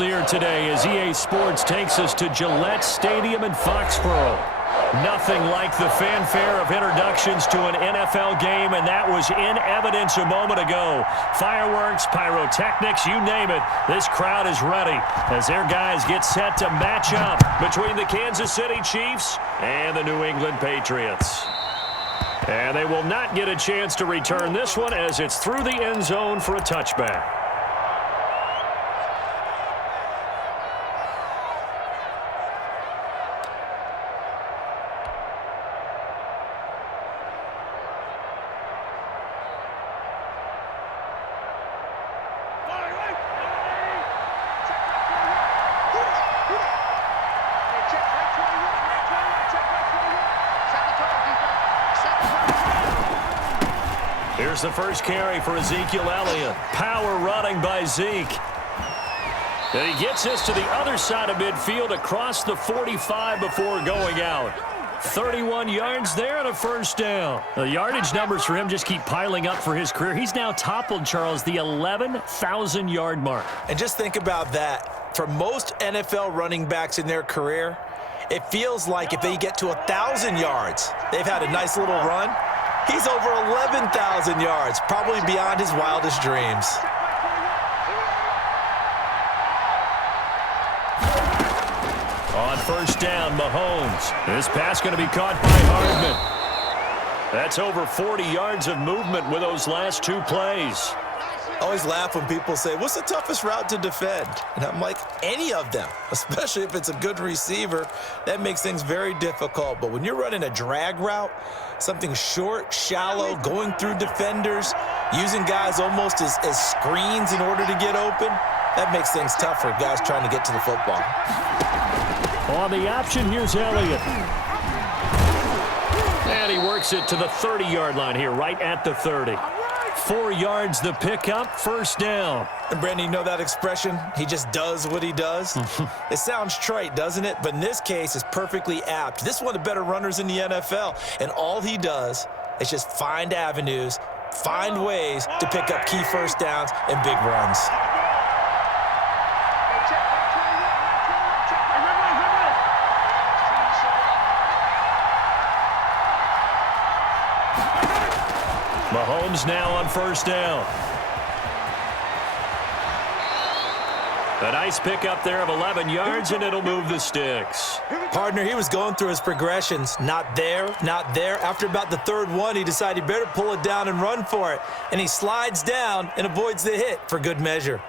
Here today as EA Sports takes us to Gillette Stadium in Foxborough. Nothing like the fanfare of introductions to an NFL game, and that was in evidence a moment ago. Fireworks, pyrotechnics, you name it. This crowd is ready as their guys get set to match up between the Kansas City Chiefs and the New England Patriots. And they will not get a chance to return this one as it's through the end zone for a touchback. Here's the first carry for Ezekiel Elliott. Power running by Zeke. And he gets us to the other side of midfield across the 45 before going out. 31 yards there and a first down. The yardage numbers for him just keep piling up for his career. He's now toppled, Charles, the 11,000-yard mark. And just think about that. For most NFL running backs in their career, it feels like if they get to 1,000 yards, they've had a nice little run. He's over 11,000 yards, probably beyond his wildest dreams. On first down, Mahomes. This pass going to be caught by Hardman. That's over 40 yards of movement with those last two plays. I always laugh when people say, what's the toughest route to defend? And I'm like, any of them, especially if it's a good receiver. That makes things very difficult. But when you're running a drag route, something short, shallow, going through defenders, using guys almost as screens in order to get open, that makes things tough for guys trying to get to the football. On the option, here's Elliott. And he works it to the 30-yard line here, right at the 30. 4 yards the pickup, first down. And Brandon, you know that expression? He just does what he does. It sounds trite, doesn't it? But in this case, it's perfectly apt. This is one of the better runners in the NFL. And all he does is just find avenues, find ways to pick up key first downs and big runs. Mahomes now on first down. A nice pickup there of 11 yards, and it'll move the sticks. Partner, he was going through his progressions. Not there, not there. After about the third one, he decided he better pull it down and run for it. And he slides down and avoids the hit for good measure.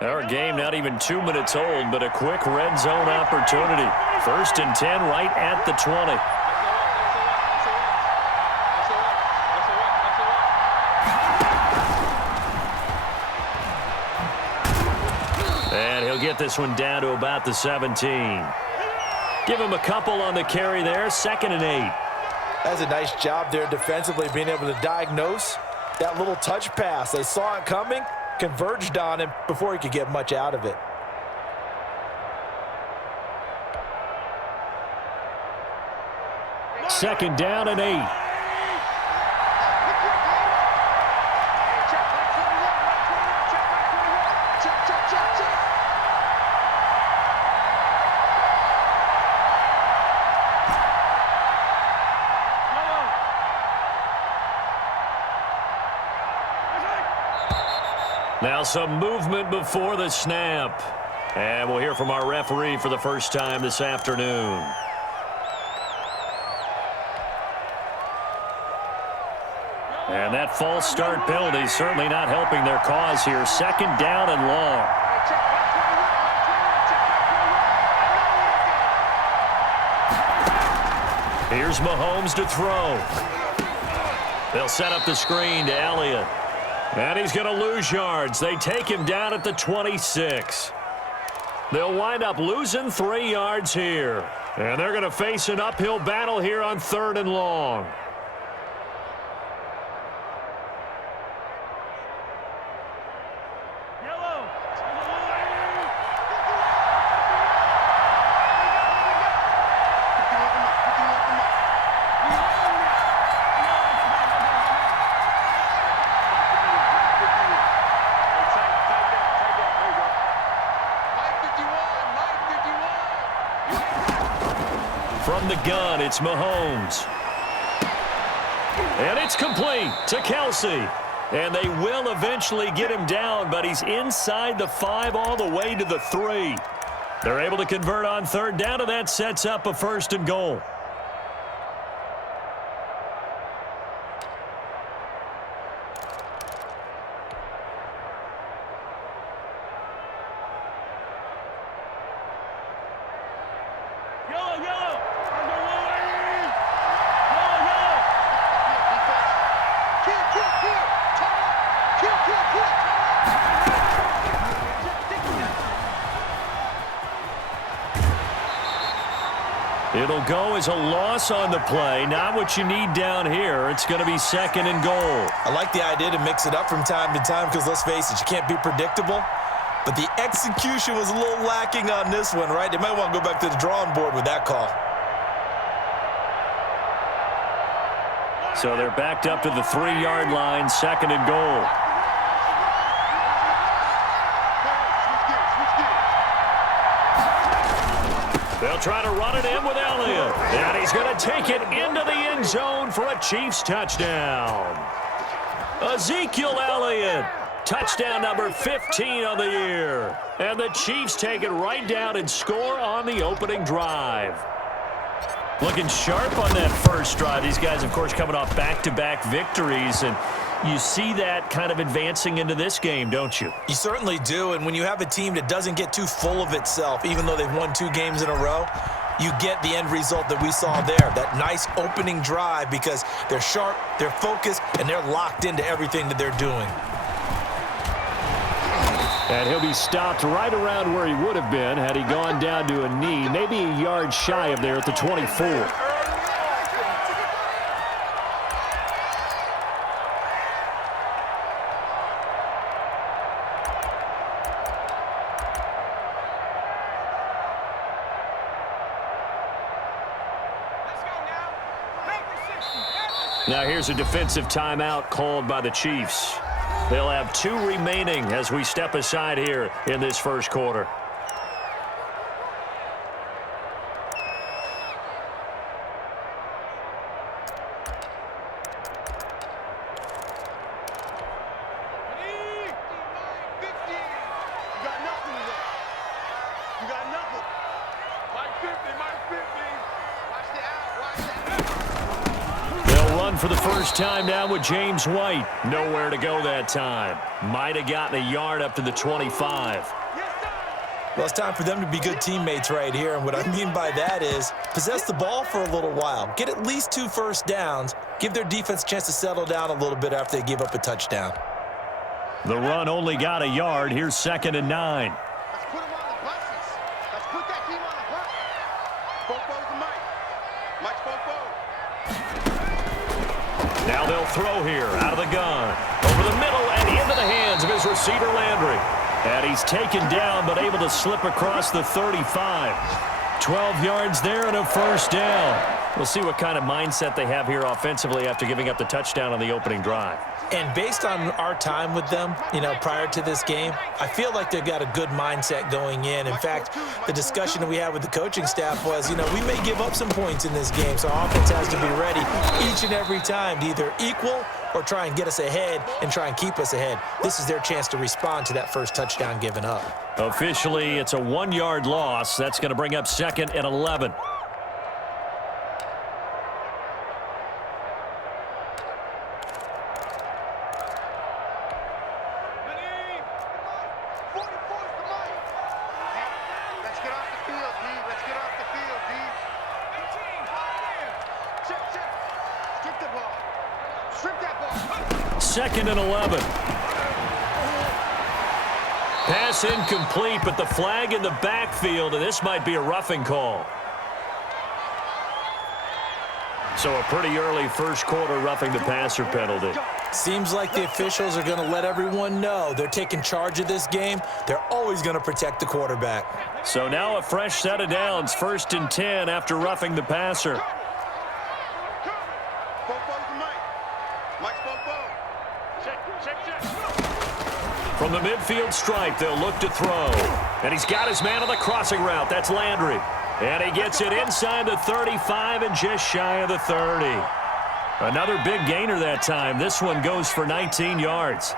Our game not even 2 minutes old, but a quick red zone opportunity. First and 10 right at the 20. And he'll get this one down to about the 17. Give him a couple on the carry there, 2nd and 8. That's a nice job there defensively, being able to diagnose that little touch pass. They saw it coming, converged on him before he could get much out of it. Second down and 8. Now some movement before the snap. And we'll hear from our referee for the first time this afternoon. And that false start penalty certainly not helping their cause here. 2nd down and long. Here's Mahomes to throw. They'll set up the screen to Elliott. And he's going to lose yards. They take him down at the 26. They'll wind up losing 3 yards here. And they're going to face an uphill battle here on 3rd and long. From the gun, it's Mahomes. And it's complete to Kelsey. And they will eventually get him down, but he's inside the 5 all the way to the 3. They're able to convert on third down, and that sets up a 1st and goal. It'll go as a loss on the play. Not what you need down here. It's going to be 2nd and goal. I like the idea to mix it up from time to time because, let's face it, you can't be predictable. But the execution was a little lacking on this one, right? They might want to go back to the drawing board with that call. So they're backed up to the 3-yard line, 2nd and goal. They'll try to run it in with Elliott. And he's going to take it into the end zone for a Chiefs touchdown. Ezekiel Elliott, touchdown number 15 on the year. And the Chiefs take it right down and score on the opening drive. Looking sharp on that first drive. These guys, of course, coming off back-to-back victories, and you see that kind of advancing into this game, don't you? You certainly do, and when you have a team that doesn't get too full of itself, even though they've won 2 games in a row, you get the end result that we saw there, that nice opening drive, because they're sharp, they're focused, and they're locked into everything that they're doing. And he'll be stopped right around where he would have been had he gone down to a knee, maybe a yard shy of there at the 24. Now here's a defensive timeout called by the Chiefs. They'll have 2 remaining as we step aside here in this first quarter. For the first time down with James White. Nowhere to go that time. Might have gotten a yard up to the 25. Well, it's time for them to be good teammates right here. And what I mean by that is possess the ball for a little while. Get at least 2 first downs. Give their defense a chance to settle down a little bit after they give up a touchdown. The run only got a yard. Here's 2nd and 9. Let's put them on the buses. Let's put that team on the bus. Bofo's the Mike. Mike's Bofo. Now they'll throw here out of the gun. Over the middle and into the hands of his receiver, Landry. And he's taken down but able to slip across the 35. 12 yards there and a first down. We'll see what kind of mindset they have here offensively after giving up the touchdown on the opening drive. And based on our time with them, prior to this game, I feel like they've got a good mindset going in. In fact, the discussion that we had with the coaching staff was, we may give up some points in this game, so our offense has to be ready each and every time to either equal or try and get us ahead and try and keep us ahead. This is their chance to respond to that first touchdown given up. Officially, it's a 1-yard loss. That's going to bring up 2nd and 11. Second and 11. Pass incomplete, but the flag in the backfield, and this might be a roughing call. So a pretty early first quarter roughing the passer penalty. Seems like the officials are going to let everyone know they're taking charge of this game. They're always going to protect the quarterback. So now a fresh set of downs, 1st and 10 after roughing the passer. From the midfield stripe, they'll look to throw. And he's got his man on the crossing route. That's Landry. And he gets it inside the 35 and just shy of the 30. Another big gainer that time. This one goes for 19 yards.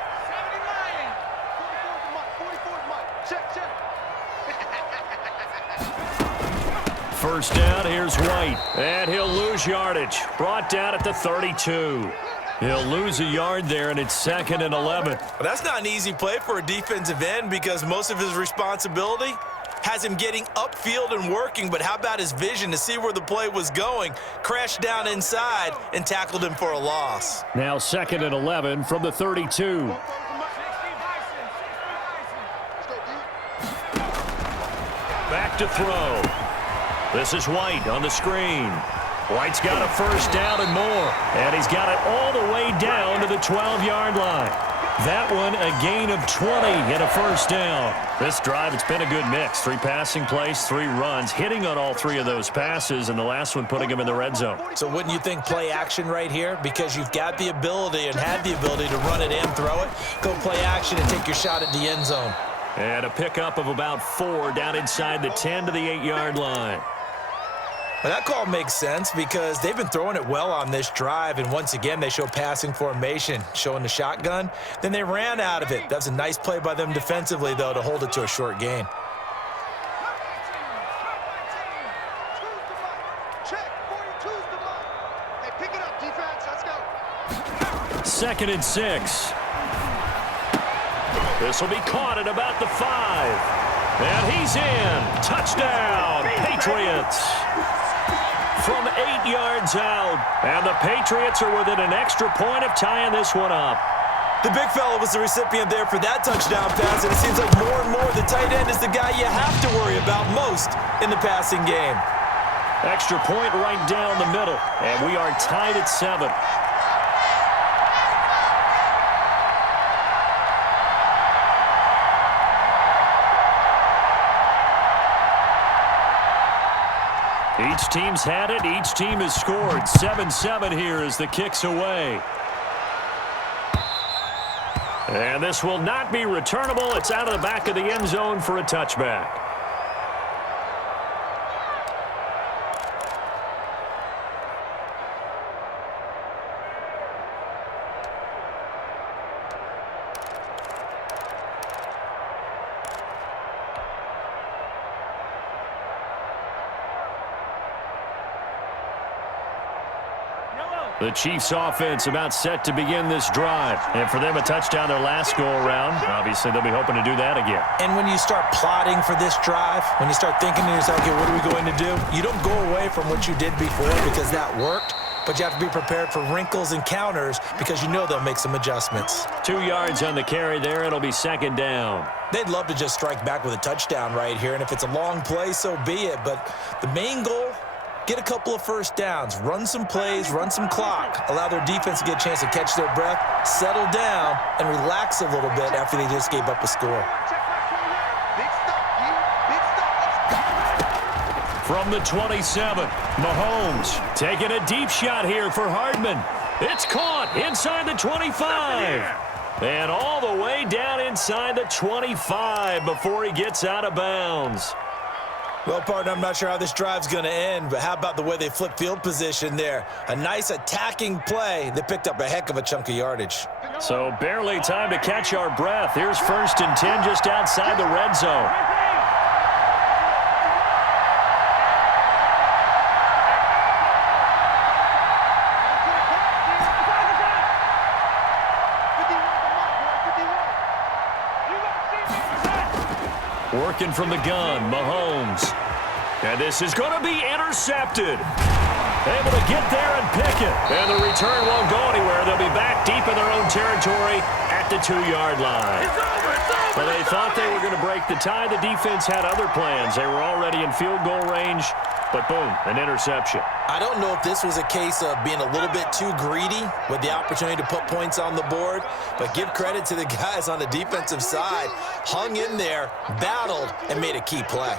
First down, here's White. And he'll lose yardage. Brought down at the 32. He'll lose a yard there, and it's 2nd and 11. Well, that's not an easy play for a defensive end because most of his responsibility has him getting upfield and working, but how about his vision to see where the play was going, crashed down inside, and tackled him for a loss. Now 2nd and 11 from the 32. Back to throw. This is White on the screen. White's got a first down and more, and he's got it all the way down to the 12-yard line. That one, a gain of 20 and a first down. This drive, it's been a good mix. 3 passing plays, 3 runs, hitting on all 3 of those passes, and the last one putting him in the red zone. So wouldn't you think play action right here? Because you've got the ability and had the ability to run it in, throw it, go play action, and take your shot at the end zone. And a pickup of about 4 down inside the 10 to the 8-yard line. Well, that call makes sense because they've been throwing it well on this drive, and once again, they show passing formation, showing the shotgun. Then they ran out of it. That was a nice play by them defensively, though, to hold it to a short gain. Second and 6. This will be caught at about the 5. And he's in. Touchdown, Patriots. From 8 yards out. And the Patriots are within an extra point of tying this one up. The big fella was the recipient there for that touchdown pass, and it seems like more and more the tight end is the guy you have to worry about most in the passing game. Extra point right down the middle. And we are tied at 7. Each team's had it. Each team has scored. 7-7 here as the kick's away. And this will not be returnable. It's out of the back of the end zone for a touchback. The Chiefs offense about set to begin this drive. And for them, a touchdown their last go-around. Obviously, they'll be hoping to do that again. And when you start plotting for this drive, when you start thinking to yourself, okay, what are we going to do? You don't go away from what you did before because that worked, but you have to be prepared for wrinkles and counters because you know they'll make some adjustments. 2 yards on the carry there. It'll be 2nd down. They'd love to just strike back with a touchdown right here, and if it's a long play, so be it. But the main goal, get a couple of first downs, run some plays, run some clock, allow their defense to get a chance to catch their breath, settle down, and relax a little bit after they just gave up a score. From the 27, Mahomes taking a deep shot here for Hardman. It's caught inside the 25. And all the way down inside the 25 before he gets out of bounds. Well, partner, I'm not sure how this drive's going to end, but how about the way they flip field position there? A nice attacking play that picked up a heck of a chunk of yardage. So barely time to catch our breath. Here's 1st and 10 just outside the red zone. Working from the gun, Mahomes. And this is going to be intercepted. Able to get there and pick it. And the return won't go anywhere. They'll be back deep in their own territory at the 2-yard line. Well, they thought they were going to break the tie. The defense had other plans. They were already in field goal range. But boom, an interception. I don't know if this was a case of being a little bit too greedy with the opportunity to put points on the board, but give credit to the guys on the defensive side. Hung in there, battled, and made a key play.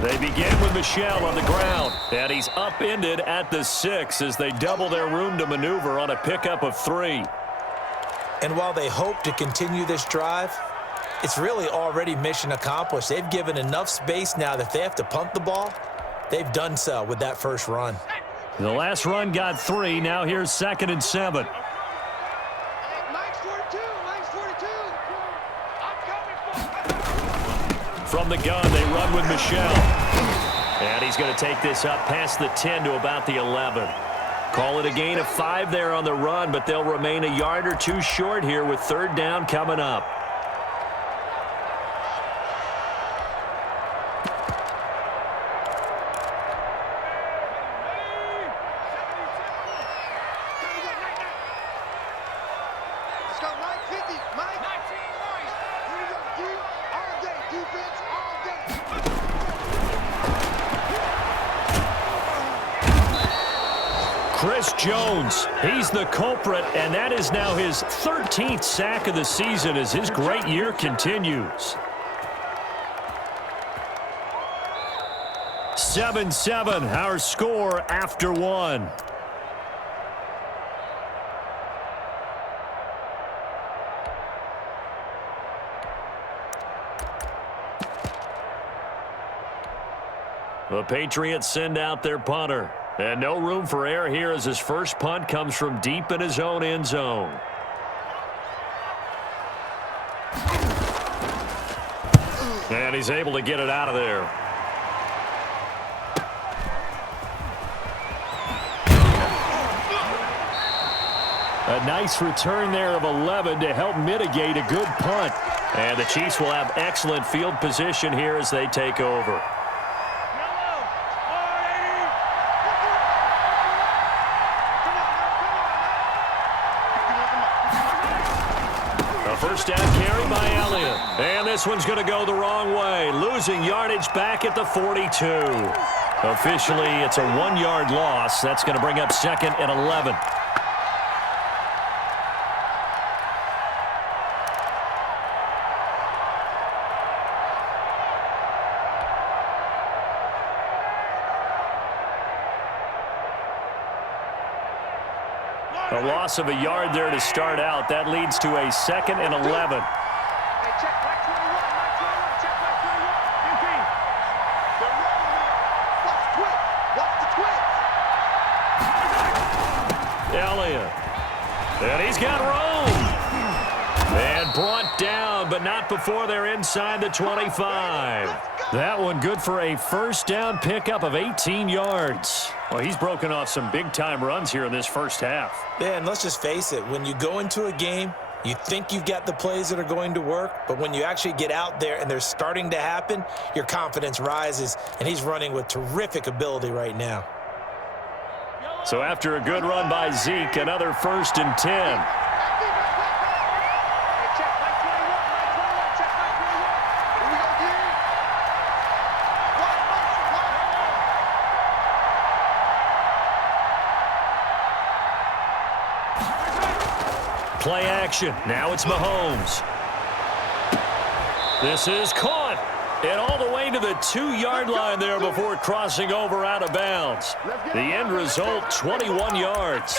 They begin with Michel on the ground, and he's upended at the 6 as they double their room to maneuver on a pickup of 3. And while they hope to continue this drive, it's really already mission accomplished. They've given enough space now that they have to punt the ball. They've done so with that first run. The last run got 3. Now here's 2nd and 7. From the gun, they run with Michelle. And he's going to take this up past the 10 to about the 11. Call it a gain of 5 there on the run, but they'll remain a yard or 2 short here with 3rd down coming up. Jones, he's the culprit, and that is now his 13th sack of the season as his great year continues. 7-7, our score after 1. The Patriots send out their punter. And no room for error here as his first punt comes from deep in his own end zone. And he's able to get it out of there. A nice return there of 11 to help mitigate a good punt. And the Chiefs will have excellent field position here as they take over. First down carry by Elliott. And this one's going to go the wrong way. Losing yardage back at the 42. Officially, it's a 1-yard loss. That's going to bring up 2nd and 11. A loss of a yard there to start out. That leads to a 2nd and 11. Elliott. And he's got room. And brought down, but not before they're inside the 25. That one good for a first down pickup of 18 yards. Well, he's broken off some big-time runs here in this first half. Yeah, and let's just face it. When you go into a game, you think you've got the plays that are going to work, but when you actually get out there and they're starting to happen, your confidence rises, and he's running with terrific ability right now. So after a good run by Zeke, another 1st and 10. Play action. Now it's Mahomes. This is caught. And all the way to the 2-yard line there before crossing over out of bounds. The end result, 21 yards.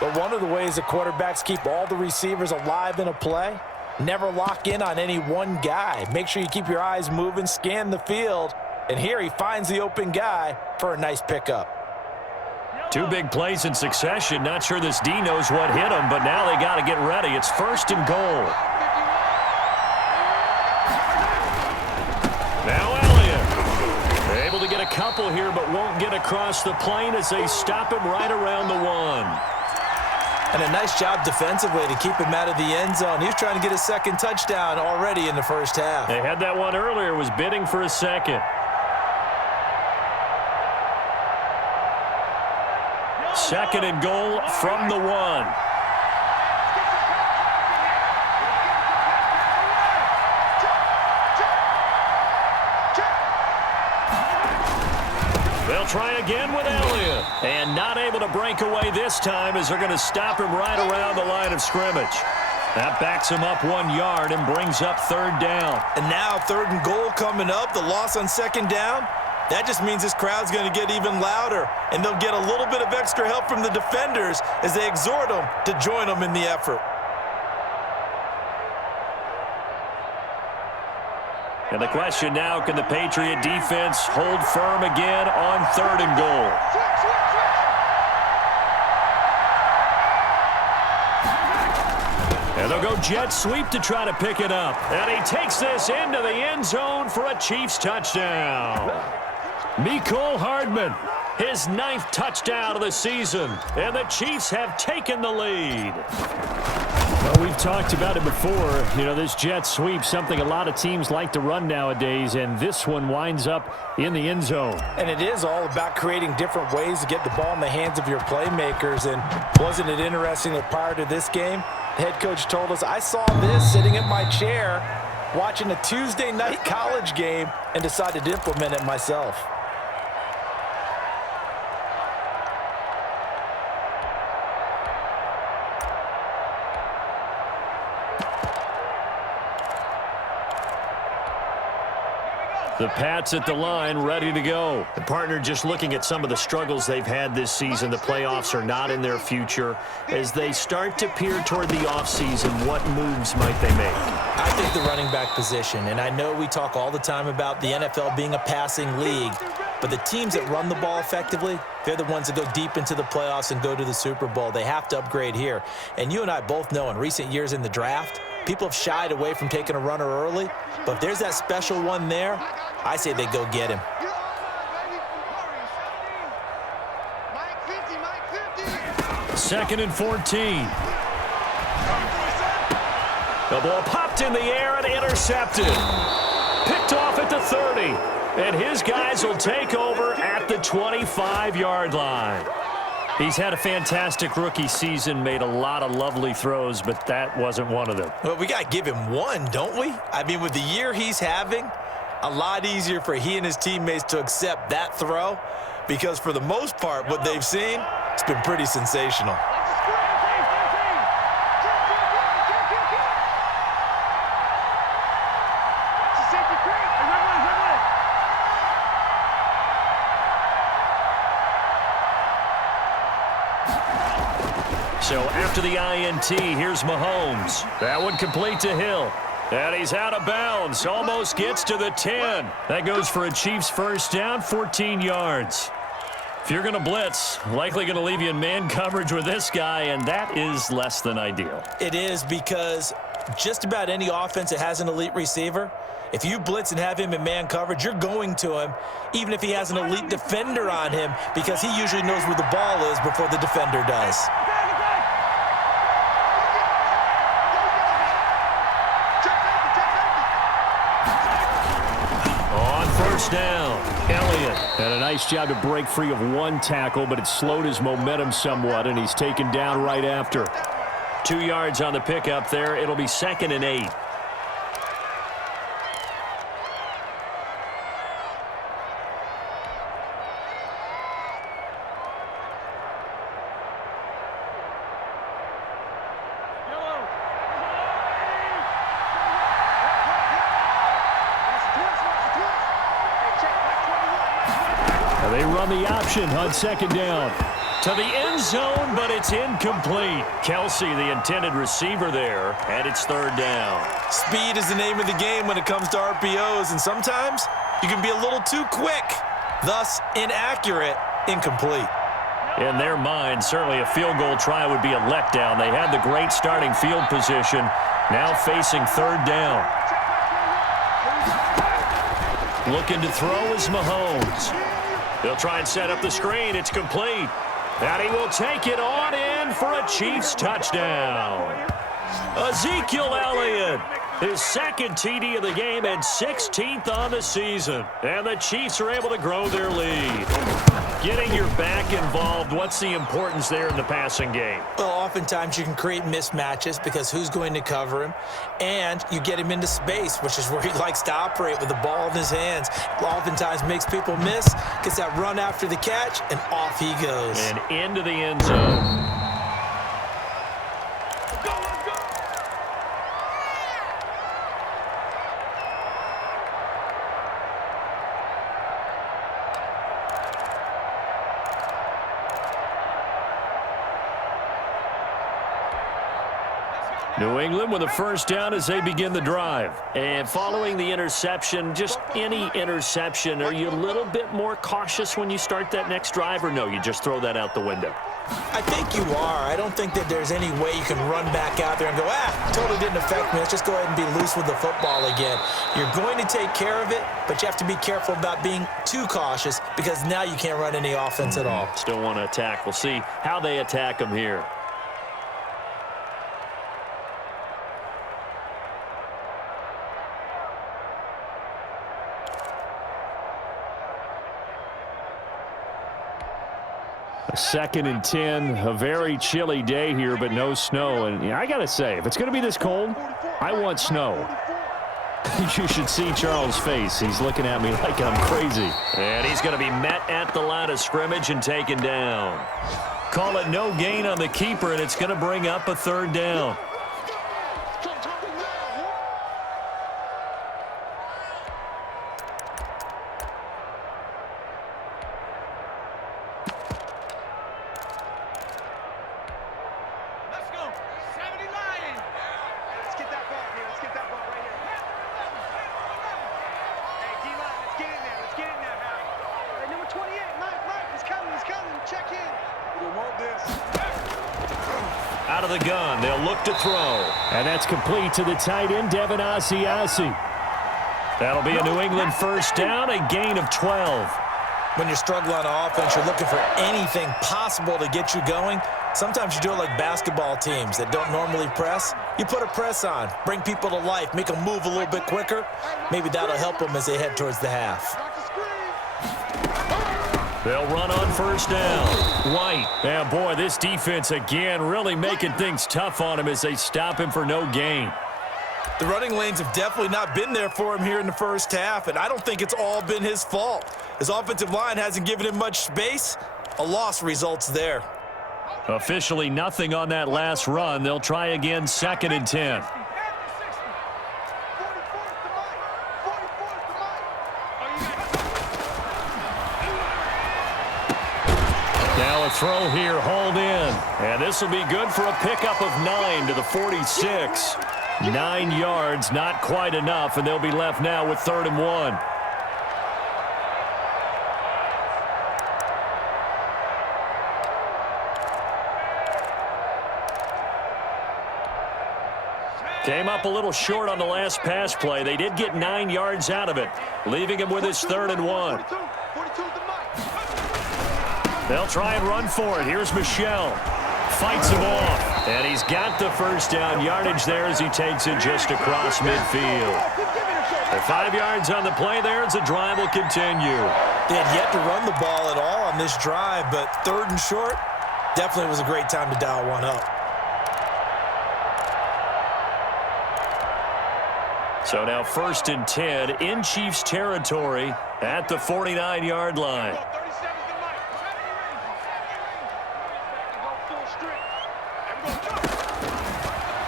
But one of the ways that quarterbacks keep all the receivers alive in a play, never lock in on any one guy. Make sure you keep your eyes moving, scan the field. And here he finds the open guy for a nice pickup. 2 big plays in succession. Not sure this D knows what hit him, but now they got to get ready. It's 1st and goal. Now Elliott. Able to get a couple here, but won't get across the plane as they stop him right around the 1. And a nice job defensively to keep him out of the end zone. He was trying to get his 2nd touchdown already in the first half. They had that one earlier, was bidding for a 2nd. 2nd and goal from the 1. They'll try again with Elliott. And not able to break away this time as they're going to stop him right around the line of scrimmage. That backs him up 1 yard and brings up 3rd down. And now 3rd and goal coming up. The loss on 2nd down. That just means this crowd's going to get even louder, and they'll get a little bit of extra help from the defenders as they exhort them to join them in the effort. And the question now, can the Patriot defense hold firm again on 3rd and goal? And they'll go jet sweep to try to pick it up. And he takes this into the end zone for a Chiefs touchdown. Mecole Hardman, his 9th touchdown of the season. And the Chiefs have taken the lead. Well, we've talked about it before. You know, this jet sweep, something a lot of teams like to run nowadays, and this one winds up in the end zone. And it is all about creating different ways to get the ball in the hands of your playmakers. And wasn't it interesting that prior to this game, the head coach told us, I saw this sitting in my chair watching a Tuesday night college game and decided to implement it myself. The Pats at the line, ready to go. The partner just looking at some of the struggles they've had this season. The playoffs are not in their future. As they start to peer toward the offseason, what moves might they make? I think the running back position, and I know we talk all the time about the NFL being a passing league, but the teams that run the ball effectively, they're the ones that go deep into the playoffs and go to the Super Bowl. They have to upgrade here. And you and I both know in recent years in the draft, people have shied away from taking a runner early, but if there's that special one there, I say they go get him. 2nd and 14. The ball popped in the air and intercepted. Picked off at the 30. And his guys will take over at the 25-yard line. He's had a fantastic rookie season, made a lot of lovely throws, but that wasn't one of them. Well, we got to give him one, don't we? I mean, with the year he's having, a lot easier for he and his teammates to accept that throw because for the most part, what they've seen, it's been pretty sensational. So after the INT, here's Mahomes. That one complete to Hill. And he's out of bounds. Almost gets to the 10. That goes for a Chiefs first down, 14 yards. If you're going to blitz, likely going to leave you in man coverage with this guy, and that is less than ideal. It is because just about any offense that has an elite receiver, if you blitz and have him in man coverage, you're going to him, even if he has an elite defender on him, because he usually knows where the ball is before the defender does. Down, Elliott. And a nice job to break free of one tackle, but it slowed his momentum somewhat, and he's taken down right after. 2 yards on the pickup there. It'll be 2nd and 8. They run the option on 2nd down. To the end zone, but it's incomplete. Kelsey, the intended receiver there, and it's 3rd down. Speed is the name of the game when it comes to RPOs, and sometimes you can be a little too quick, thus inaccurate, incomplete. In their mind, certainly a field goal try would be a letdown. They had the great starting field position, now facing 3rd down. Looking to throw is Mahomes. They'll try and set up the screen. It's complete. And he will take it on in for a Chiefs touchdown. Ezekiel Elliott, his 2nd TD of the game and 16th on the season. And the Chiefs are able to grow their lead. Getting your back involved, what's the importance there in the passing game? Well, oftentimes you can create mismatches because who's going to cover him? And you get him into space, which is where he likes to operate with the ball in his hands. Oftentimes makes people miss, gets that run after the catch, and off he goes. And into the end zone. New England with a first down as they begin the drive. And following the interception, just any interception, are you a little bit more cautious when you start that next drive, or no, you just throw that out the window? I think you are. I don't think that there's any way you can run back out there and go, totally didn't affect me. Let's just go ahead and be loose with the football again. You're going to take care of it, but you have to be careful about being too cautious because now you can't run any offense at all. Still want to attack. We'll see how they attack them here. A 2nd and 10, a very chilly day here, but no snow. And I got to say, if it's going to be this cold, I want snow. You should see Charles' face. He's looking at me like I'm crazy. And he's going to be met at the line of scrimmage and taken down. Call it no gain on the keeper, and it's going to bring up a 3rd down. Out of the gun, they'll look to throw. And that's complete to the tight end, Devin Asiasi. That'll be a New England first down, a gain of 12. When you're struggling on offense, you're looking for anything possible to get you going. Sometimes you do it like basketball teams that don't normally press. You put a press on, bring people to life, make them move a little bit quicker. Maybe that'll help them as they head towards the half. They'll run on first down. White. Yeah, boy, this defense again really making things tough on him as they stop him for no gain. The running lanes have definitely not been there for him here in the first half, and I don't think it's all been his fault. His offensive line hasn't given him much space. A loss results there. Officially nothing on that last run. They'll try again, 2nd and 10. Now a throw here, hauled in. And this will be good for a pickup of 9 to the 46. 9 yards, not quite enough, and they'll be left now with 3rd and 1. Came up a little short on the last pass play. They did get 9 yards out of it, leaving him with his 3rd and 1. They'll try and run for it. Here's Michel. Fights him off. And he's got the first down yardage there as he takes it just across midfield. At 5 yards on the play there as the drive will continue. They had yet to run the ball at all on this drive, but 3rd and short definitely was a great time to dial one up. So now 1st and 10 in Chiefs territory at the 49-yard line.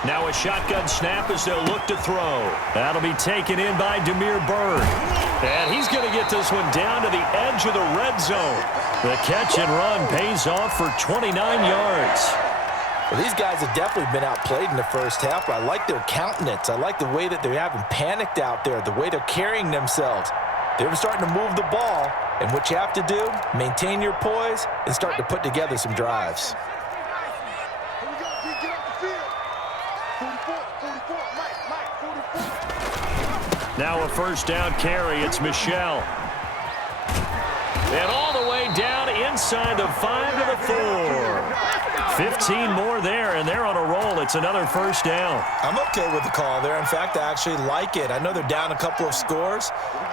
Now a shotgun snap as they'll look to throw. That'll be taken in by Demir Bird. And he's going to get this one down to the edge of the red zone. The catch and run pays off for 29 yards. Well, these guys have definitely been outplayed in the first half, but I like their countenance. I like the way that they're having panicked out there, the way they're carrying themselves. They're starting to move the ball, and what you have to do, maintain your poise and start to put together some drives. Now a first down carry. It's Michel. And all the way down inside the 5 to the 4. 15 more there, and they're on a roll. It's another first down. I'm okay with the call there. In fact, I actually like it. I know they're down a couple of scores,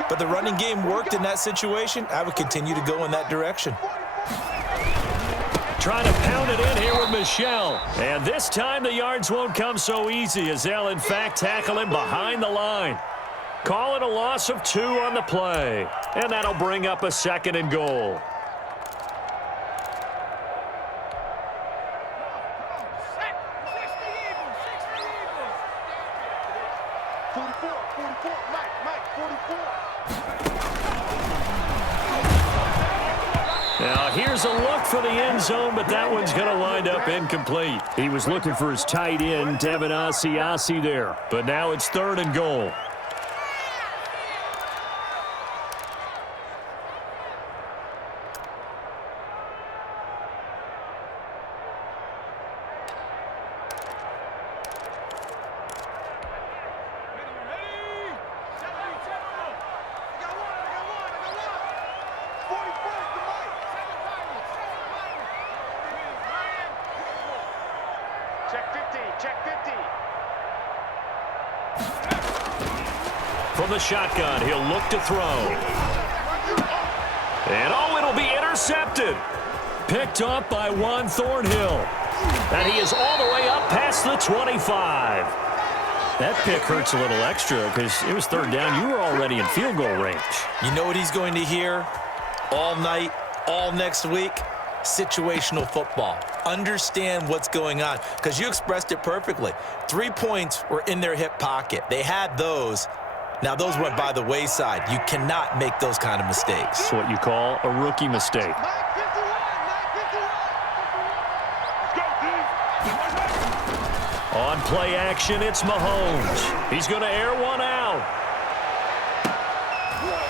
but the running game worked in that situation. I would continue to go in that direction. Trying to pound it in here with Michel. And this time the yards won't come so easy as they'll, in fact, tackle him behind the line. Call it a loss of 2 on the play. And that'll bring up a 2nd and goal. Now here's was a look for the end zone, but that one's going to wind up incomplete. He was looking for his tight end, Devin Asiasi there. But now it's 3rd and goal. From the shotgun, he'll look to throw. And, oh, it'll be intercepted. Picked up by Juan Thornhill. And he is all the way up past the 25. That pick hurts a little extra because it was 3rd down. You were already in field goal range. You know what he's going to hear all night, all next week? Situational football. Understand what's going on, because you expressed it perfectly. 3 points were in their hip pocket. They had those. Now, those went by the wayside. You cannot make those kind of mistakes. It's what you call a rookie mistake. On play action, it's Mahomes. He's going to air one out.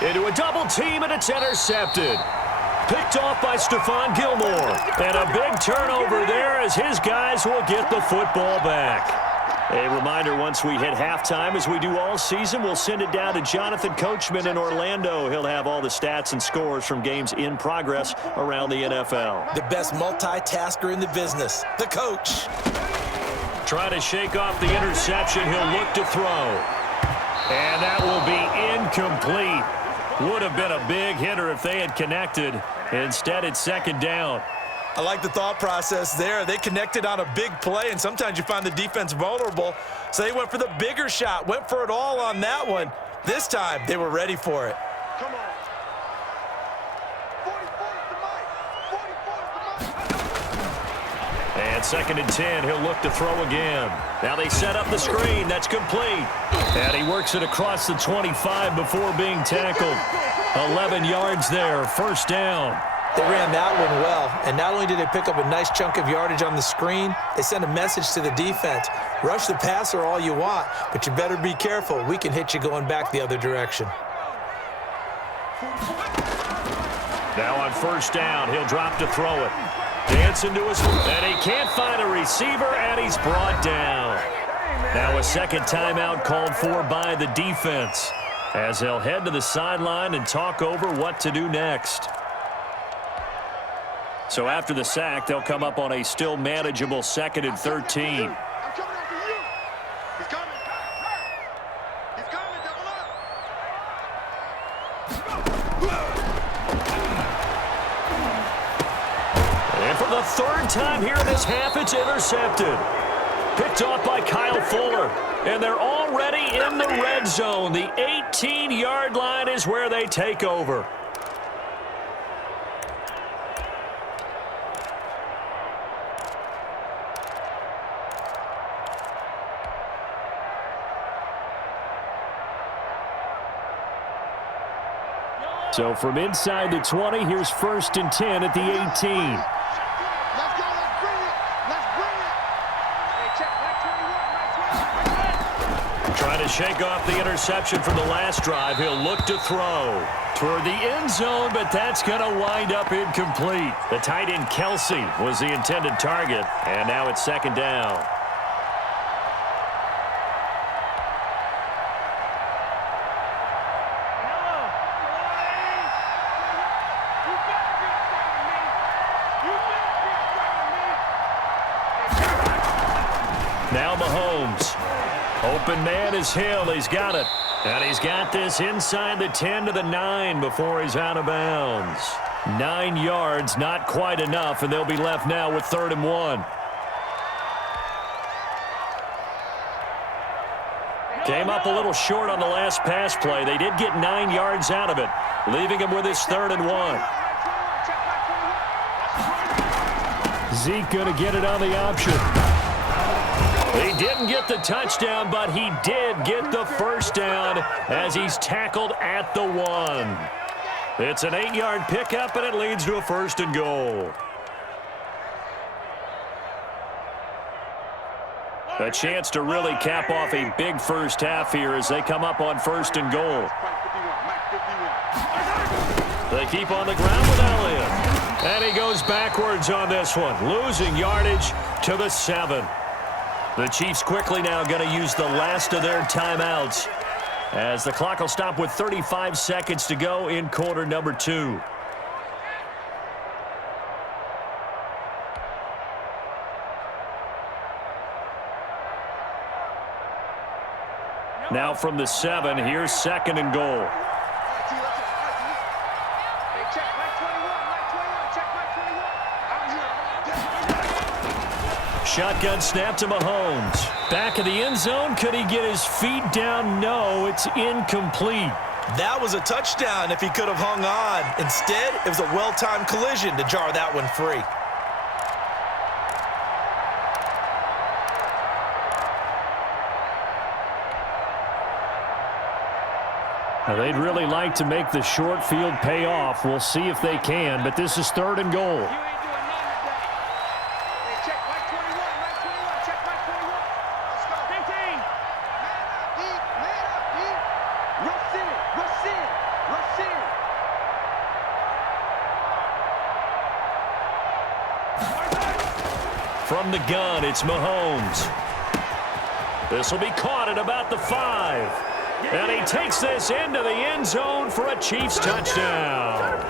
Into a double team, and it's intercepted. Picked off by Stephon Gilmore. And a big turnover there as his guys will get the football back. A reminder, once we hit halftime, as we do all season, we'll send it down to Jonathan Coachman in Orlando. He'll have all the stats and scores from games in progress around the NFL. The best multitasker in the business, the coach. Trying to shake off the interception. He'll look to throw. And that will be incomplete. Would have been a big hitter if they had connected. Instead, it's 2nd down. I like the thought process there. They connected on a big play, and sometimes you find the defense vulnerable. So they went for the bigger shot, went for it all on that one. This time, they were ready for it. Come on. 44 And 2nd and 10, he'll look to throw again. Now they set up the screen. That's complete. And he works it across the 25 before being tackled. 11 yards there, 1st down. They ran that one well, and not only did they pick up a nice chunk of yardage on the screen, they sent a message to the defense. Rush the passer all you want, but you better be careful. We can hit you going back the other direction. Now on 1st down, he'll drop to throw it. Dancing to his foot, and he can't find a receiver, and he's brought down. Now a 2nd timeout called for by the defense, as they'll head to the sideline and talk over what to do next. So after the sack, they'll come up on a still manageable 2nd and 13. I'm coming after you. He's coming. He's coming. Double up. And for the 3rd time here in this half, it's intercepted. Picked off by Kyle Fuller. And they're already in the red zone. The 18-yard line is where they take over. So from inside the 20, here's 1st and 10 at the 18. Let's go. Let's bring it. Let's bring it. Hey, check. Back 21. Trying to shake off the interception from the last drive. He'll look to throw toward the end zone, but that's going to wind up incomplete. The tight end Kelsey was the intended target, and now it's 2nd down. Now Mahomes. Open man is Hill. He's got it. And he's got this inside the 10 to the 9 before he's out of bounds. 9 yards, not quite enough, and they'll be left now with 3rd and 1. Came up a little short on the last pass play. They did get 9 yards out of it, leaving him with his 3rd and 1. Zeke going to get it on the option. He didn't get the touchdown, but he did get the 1st down as he's tackled at the 1. It's an 8-yard pickup, and it leads to a 1st and goal. A chance to really cap off a big first half here as they come up on 1st and goal. They keep on the ground with Elliott. And he goes backwards on this one, losing yardage to the 7. The Chiefs quickly now going to use the last of their timeouts as the clock will stop with 35 seconds to go in quarter number 2. Now from the 7, here's 2nd and goal. Shotgun snap to Mahomes. Back of the end zone. Could he get his feet down? No, it's incomplete. That was a touchdown if he could have hung on. Instead, it was a well-timed collision to jar that one free. Now, they'd really like to make the short field pay off. We'll see if they can, but this is 3rd and goal. From the gun, it's Mahomes. This will be caught at about the 5. And he takes this into the end zone for a Chiefs touchdown.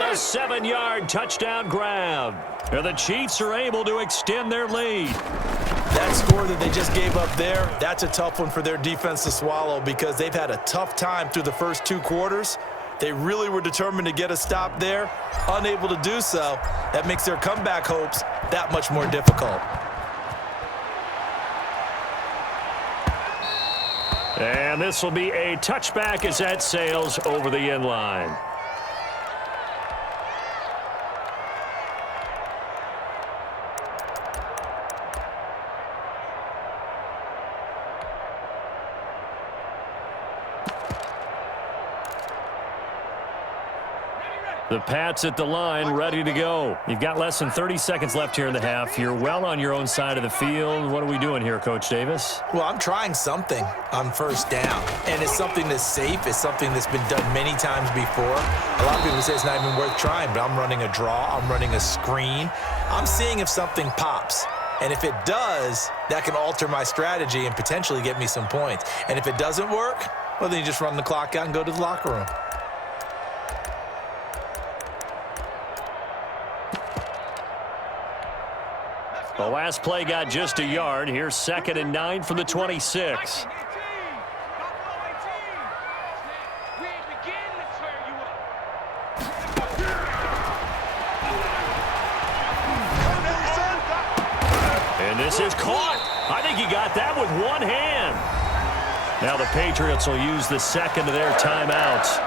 A 7-yard touchdown grab. And the Chiefs are able to extend their lead. That score that they just gave up there, that's a tough one for their defense to swallow because they've had a tough time through the first 2 quarters. They really were determined to get a stop there, unable to do so. That makes their comeback hopes that much more difficult. And this will be a touchback as that sails over the end line. The Pats at the line, ready to go. You've got less than 30 seconds left here in the half. You're well on your own side of the field. What are we doing here, Coach Davis? Well, I'm trying something on 1st down, and it's something that's safe. It's something that's been done many times before. A lot of people say it's not even worth trying, but I'm running a draw. I'm running a screen. I'm seeing if something pops. And if it does, that can alter my strategy and potentially get me some points. And if it doesn't work, well, then you just run the clock out and go to the locker room. The last play got just a yard. Here's 2nd and 9 from the 26. And this is caught. I think he got that with one hand. Now the Patriots will use the 2nd of their timeouts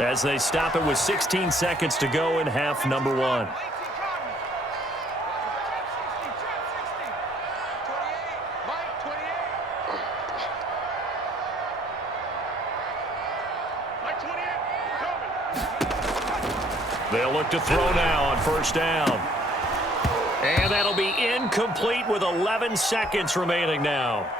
as they stop it with 16 seconds to go in half number 1. They'll look to throw now on 1st down. And that'll be incomplete with 11 seconds remaining now.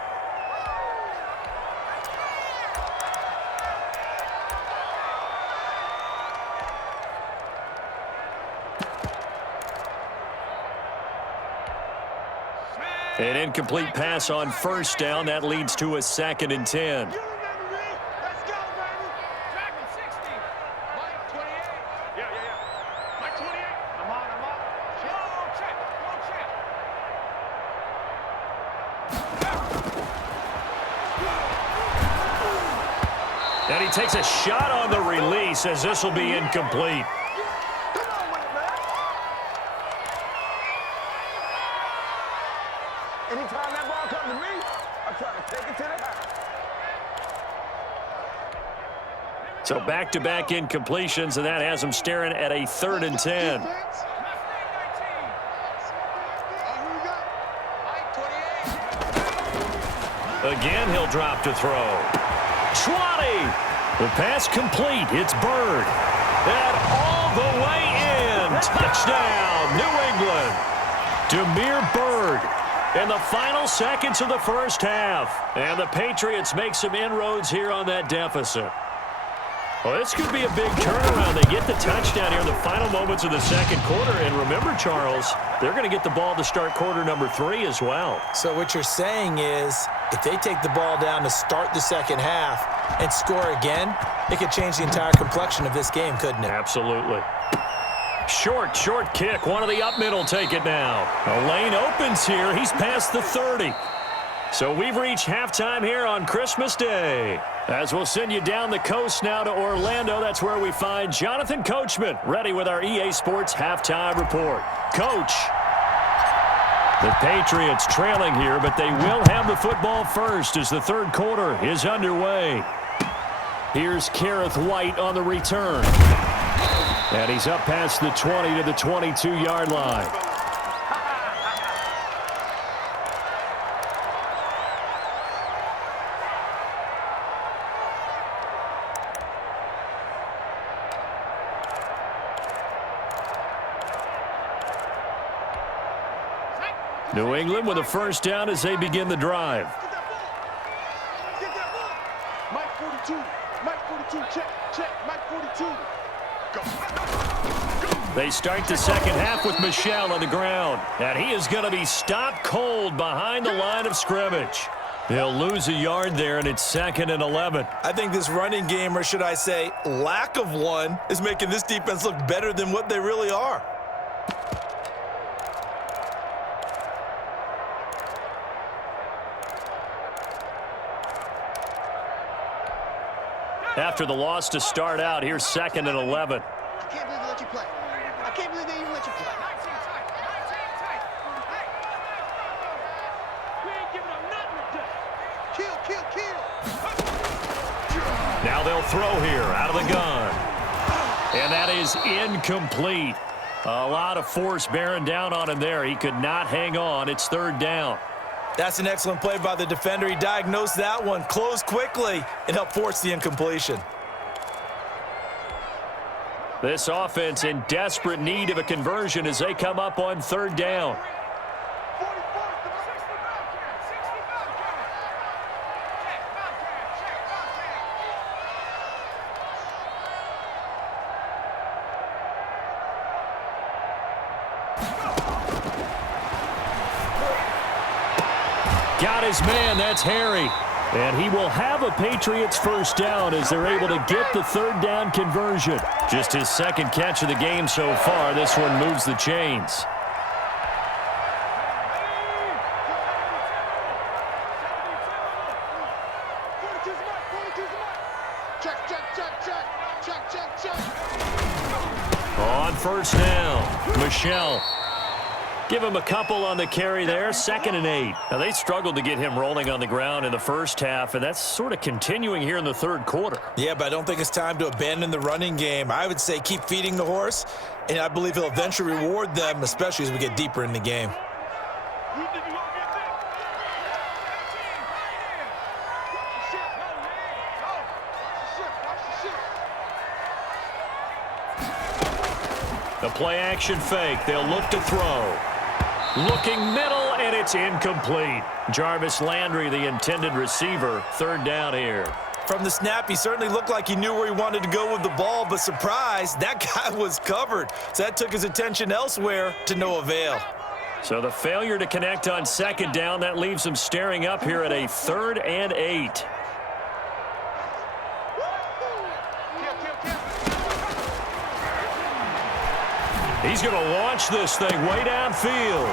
An incomplete pass on 1st down. That leads to a 2nd and 10. And he takes a shot on the release as this will be incomplete. Anytime that ball comes to me, I try to take it to the house. So back-to-back incompletions, and that has him staring at a 3rd and 10. Again, he'll drop to throw. 20. The pass complete. It's Bird. Touchdown, New England. Damiere Byrd in the final seconds of the first half. And the Patriots make some inroads here on that deficit. Well, this could be a big turnaround. They get the touchdown here in the final moments of the second quarter. And remember, Charles, they're going to get the ball to start quarter number 3 as well. So what you're saying is if they take the ball down to start the second half and score again, it could change the entire complexion of this game, couldn't it? Absolutely. Short kick. One of the up middle take it now. A lane opens here. He's past the 30. So we've reached halftime here on Christmas Day. As we'll send you down the coast now to Orlando, that's where we find Jonathan Coachman, ready with our EA Sports halftime report. Coach. The Patriots trailing here, but they will have the football first as the third quarter is underway. Here's Kareth White on the return. And he's up past the 20 to the 22-yard line. New England with a first down as they begin the drive. Mike 42. Mike 42. Check. Mike 42. Go. They start the second half with Michel on the ground. And he is going to be stopped cold behind the line of scrimmage. They'll lose a yard there, and it's 2nd and 11. I think this running game, or should I say lack of one, is making this defense look better than what they really are. After the loss to start out, here's 2nd and 11. I can't believe they let you play. I can't believe they even let you play. We ain't giving up nothing today. Kill. Now they'll throw here out of the gun. And that is incomplete. A lot of force bearing down on him there. He could not hang on. It's 3rd down. That's an excellent play by the defender. He diagnosed that one, closed quickly, and helped force the incompletion. This offense in desperate need of a conversion as they come up on 3rd down. Got his man, that's Harry. And he will have a Patriots first down as they're able to get the 3rd down conversion. Just his 2nd catch of the game so far. This one moves the chains. On first down, Michel. Give him a couple on the carry there, 2nd and 8. Now, they struggled to get him rolling on the ground in the first half, and that's sort of continuing here in the 3rd quarter. Yeah, but I don't think it's time to abandon the running game. I would say keep feeding the horse, and I believe he'll eventually reward them, especially as we get deeper in the game. The play-action fake. They'll look to throw. Looking middle, and it's incomplete. Jarvis Landry, the intended receiver, 3rd down here. From the snap, he certainly looked like he knew where he wanted to go with the ball, but surprise, that guy was covered. So that took his attention elsewhere to no avail. So the failure to connect on 2nd down, that leaves him staring up here at a 3rd and 8. He's going to launch this thing way downfield.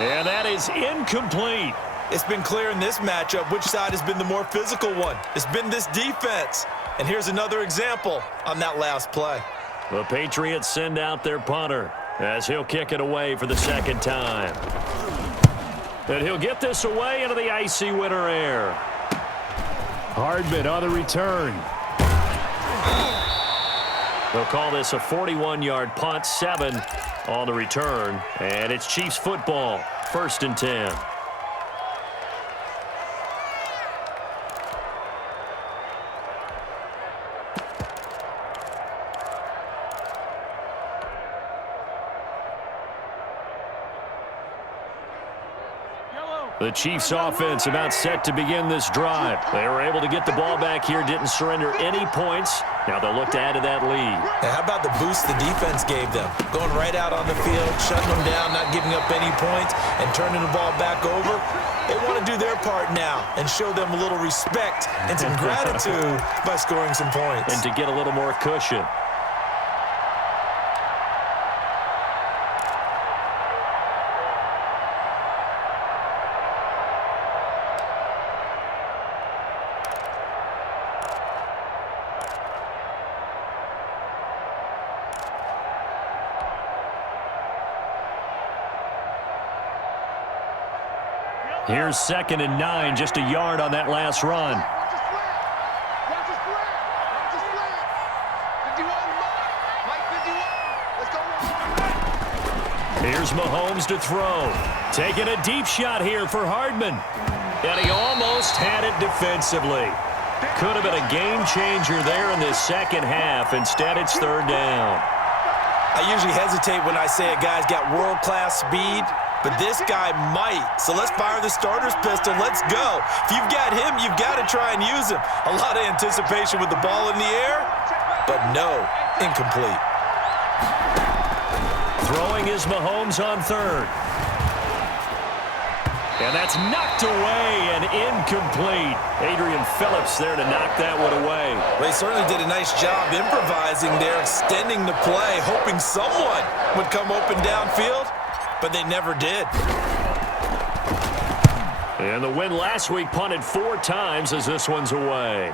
And that is incomplete. It's been clear in this matchup which side has been the more physical one. It's been this defense. And here's another example on that last play. The Patriots send out their punter as he'll kick it away for the 2nd time. And he'll get this away into the icy winter air. Hardman on the return. They'll call this a 41-yard punt, 7 on the return. And it's Chiefs football, 1st and 10. The Chiefs offense about set to begin this drive. They were able to get the ball back here, didn't surrender any points. Now they'll look to add to that lead. Now, how about the boost the defense gave them? Going right out on the field, shutting them down, not giving up any points, and turning the ball back over. They want to do their part now and show them a little respect and some gratitude by scoring some points. And to get a little more cushion. Here's 2nd and 9, just a yard on that last run. Here's Mahomes to throw. Taking a deep shot here for Hardman. And he almost had it defensively. Could have been a game changer there in this second half. Instead, it's 3rd down. I usually hesitate when I say a guy's got world-class speed, but this guy might. So let's fire the starter's pistol. Let's go. If you've got him, you've got to try and use him. A lot of anticipation with the ball in the air, but no, incomplete. Throwing is Mahomes on 3rd. And that's knocked away and incomplete. Adrian Phillips there to knock that one away. Well, he certainly did a nice job improvising there, extending the play, hoping someone would come open downfield, but they never did. And the win last week punted 4 times as this one's away.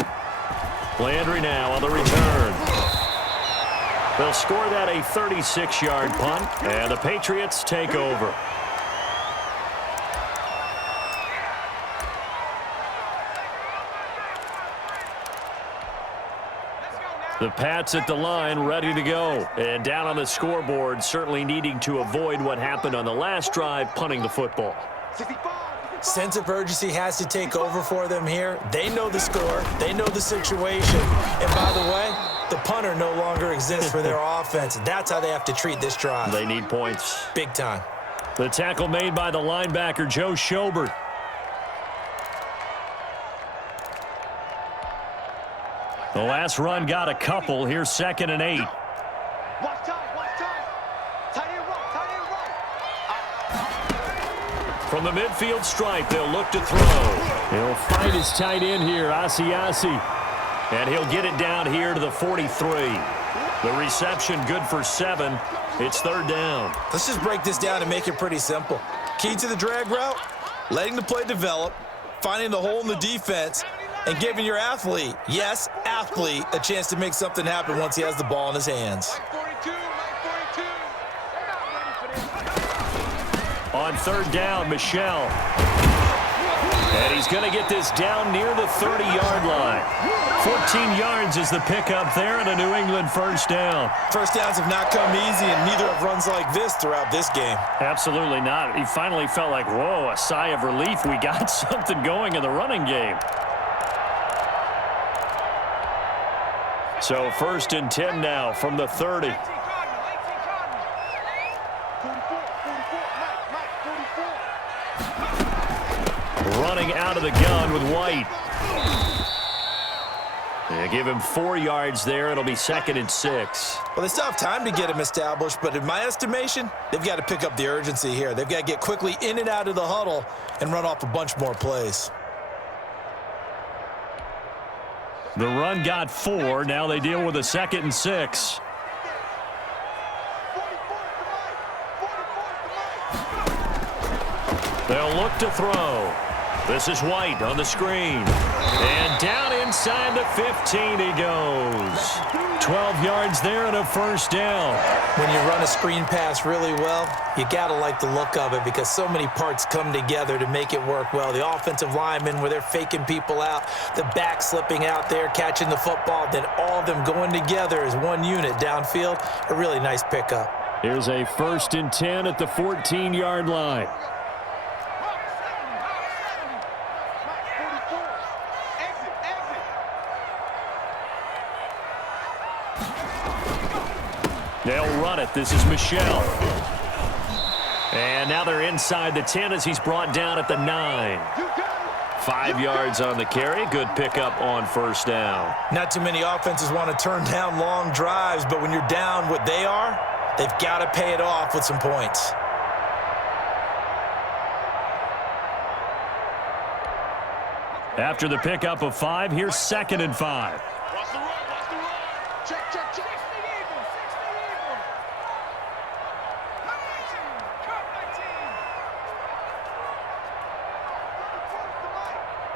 Landry now on the return. They'll score that a 36-yard punt, and the Patriots take over. The Pats at the line, ready to go. And down on the scoreboard, certainly needing to avoid what happened on the last drive, punting the football. Sense of urgency has to take over for them here. They know the score. They know the situation. And by the way, the punter no longer exists for their offense. That's how they have to treat this drive. They need points. Big time. The tackle made by the linebacker, Joe Schobert. The last run got a couple. Here's 2nd and 8. Watch time. Tight end right. From the midfield stripe, they'll look to throw. He'll find his tight end here, Asiasi. And he'll get it down here to the 43. The reception good for 7. It's 3rd down. Let's just break this down and make it pretty simple. Key to the drag route, letting the play develop, finding the hole in the defense, and giving your athlete, yes, athlete, a chance to make something happen once he has the ball in his hands. On 3rd down, Michel. And he's going to get this down near the 30-yard line. 14 yards is the pickup there, and a New England 1st down. First downs have not come easy, and neither have runs like this throughout this game. Absolutely not. He finally felt like, whoa, a sigh of relief. We got something going in the running game. So 1st and 10 now from the 30. Running out of the gun with White. They give him 4 yards there. It'll be 2nd and 6. Well, they still have time to get him established, but in my estimation, they've got to pick up the urgency here. They've got to get quickly in and out of the huddle and run off a bunch more plays. The run got 4. Now they deal with a 2nd and 6. They'll look to throw. This is White on the screen. And down inside the 15 he goes. 12 yards there and a 1st down. When you run a screen pass really well, you got to like the look of it because so many parts come together to make it work well. The offensive linemen where they're faking people out, the back slipping out there, catching the football, then all of them going together as one unit downfield. A really nice pickup. Here's a 1st and 10 at the 14-yard line. They'll run it. This is Michel. And now they're inside the 10 as he's brought down at the 9. 5 yards on the carry. Good pickup on first down. Not too many offenses want to turn down long drives, but when you're down what they are, they've got to pay it off with some points. After the pickup of 5, here's 2nd and 5. Watch the run, watch the run. Check, check, check. 60 eagle, 60 eagle. Cut 19, cut 19.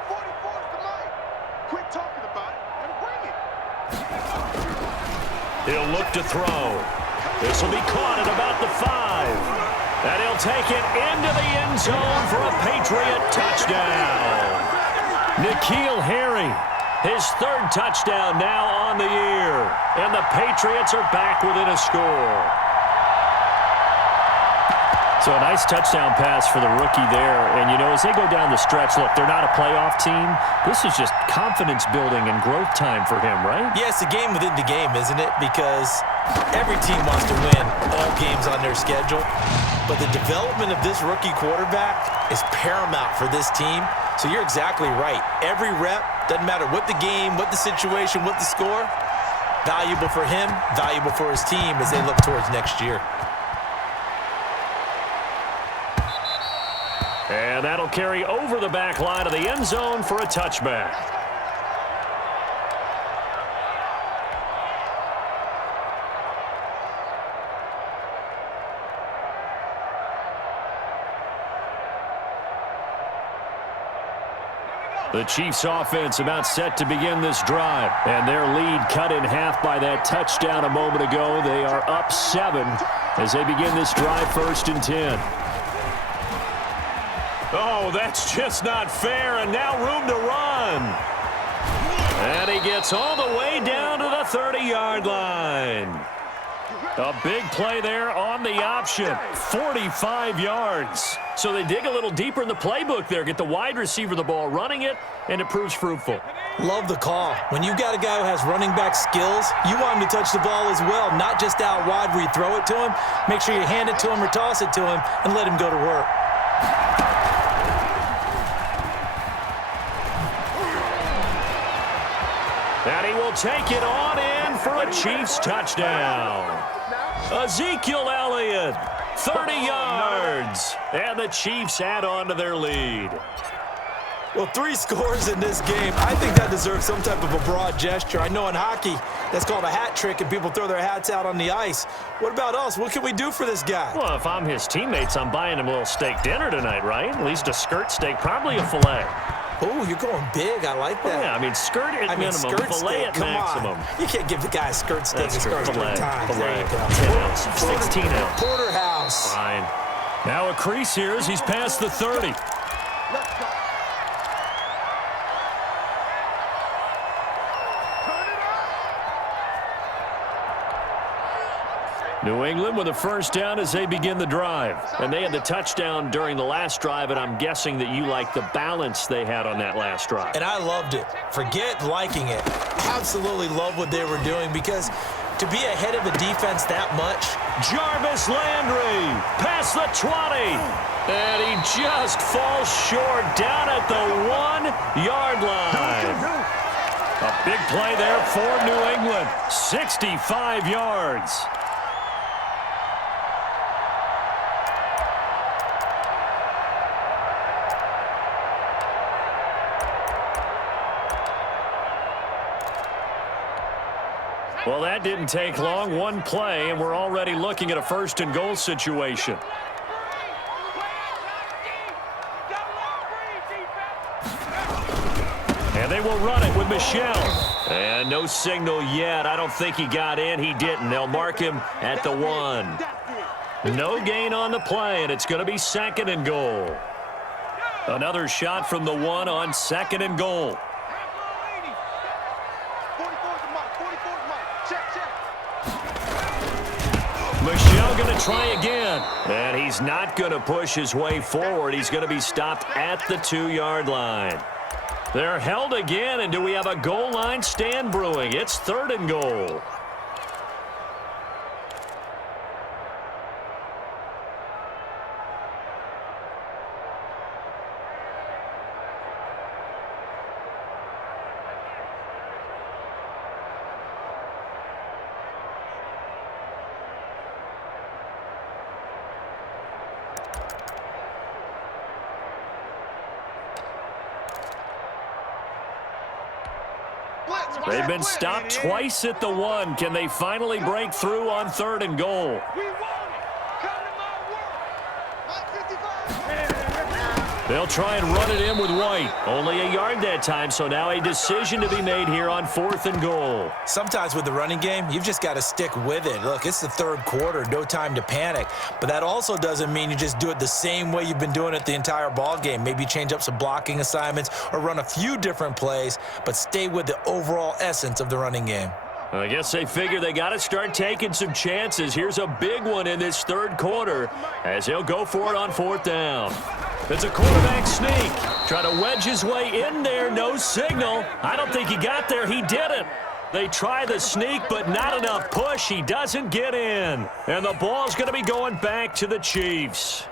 44's the mic. Quit talking about it and bring it. He'll look to throw. This will be caught at about the 5. And he'll take it into the end zone for a Patriot touchdown. N'Keal Harry, his 3rd touchdown now on the year. And the Patriots are back within a score. So a nice touchdown pass for the rookie there. And, you know, as they go down the stretch, look, they're not a playoff team. This is just confidence building and growth time for him, right? Yeah, it's a game within the game, isn't it? Because every team wants to win all games on their schedule. But the development of this rookie quarterback is paramount for this team. So you're exactly right. Every rep, doesn't matter what the game, what the situation, what the score, valuable for him, valuable for his team as they look towards next year. And that'll carry over the back line of the end zone for a touchback. The Chiefs offense about set to begin this drive. And their lead cut in half by that touchdown a moment ago. They are up 7 as they begin this drive 1st and 10. Oh, that's just not fair. And now room to run. And he gets all the way down to the 30-yard line. A big play there on the option. 45 yards. So they dig a little deeper in the playbook there, get the wide receiver the ball, running it, and it proves fruitful. Love the call. When you got a guy who has running back skills, you want him to touch the ball as well, not just out wide where you throw it to him. Make sure you hand it to him or toss it to him and let him go to work. And he will take it on in for a Chiefs touchdown. Ezekiel Elliott, 30 yards. And the Chiefs add on to their lead. Well, 3 scores in this game. I think that deserves some type of a broad gesture. I know in hockey, that's called a hat trick, and people throw their hats out on the ice. What about us? What can we do for this guy? Well, if I'm his teammates, I'm buying him a little steak dinner tonight, right? At least a skirt steak, probably a filet. Oh, you're going big. I like that. Yeah, I mean, skirt at minimum, skirt filet steak. at Come maximum. on. You can't give the guy a skirt steak and start 3 times. Filet, There you go. 10 ounce, 16 ounce. Porterhouse. Fine. Now a crease here as he's past the 30. Let's go. New England with a first down as they begin the drive. And they had the touchdown during the last drive, and I'm guessing that you like the balance they had on that last drive. And I loved it. Forget liking it. Absolutely love what they were doing because to be ahead of a defense that much. Jarvis Landry past the 20. And he just falls short down at the 1-yard line. A big play there for New England. 65 yards. Well, that didn't take long. 1 play, and we're already looking at a 1st and goal situation. And they will run it with Michel. And no signal yet. I don't think he got in. He didn't. They'll mark him at the 1. No gain on the play, and it's going to be 2nd and goal. Another shot from the 1 on 2nd and goal. Michel going to try again. And he's not going to push his way forward. He's going to be stopped at the 2-yard line. They're held again, and do we have a goal line stand brewing? It's 3rd and goal. They've been stopped twice at the 1. Can they finally break through on 3rd and goal? We want it. Come to my work. Mike 55. They'll try and run it in with White. Only a yard that time, so now a decision to be made here on 4th and goal. Sometimes with the running game, you've just got to stick with it. Look, it's the 3rd quarter, no time to panic. But that also doesn't mean you just do it the same way you've been doing it the entire ball game. Maybe change up some blocking assignments or run a few different plays, but stay with the overall essence of the running game. I guess they figure they got to start taking some chances. Here's a big one in this 3rd quarter as he'll go for it on 4th down. It's a quarterback sneak. Trying to wedge his way in there. No signal. I don't think he got there. He didn't. They try the sneak, but not enough push. He doesn't get in. And the ball's going to be going back to the Chiefs.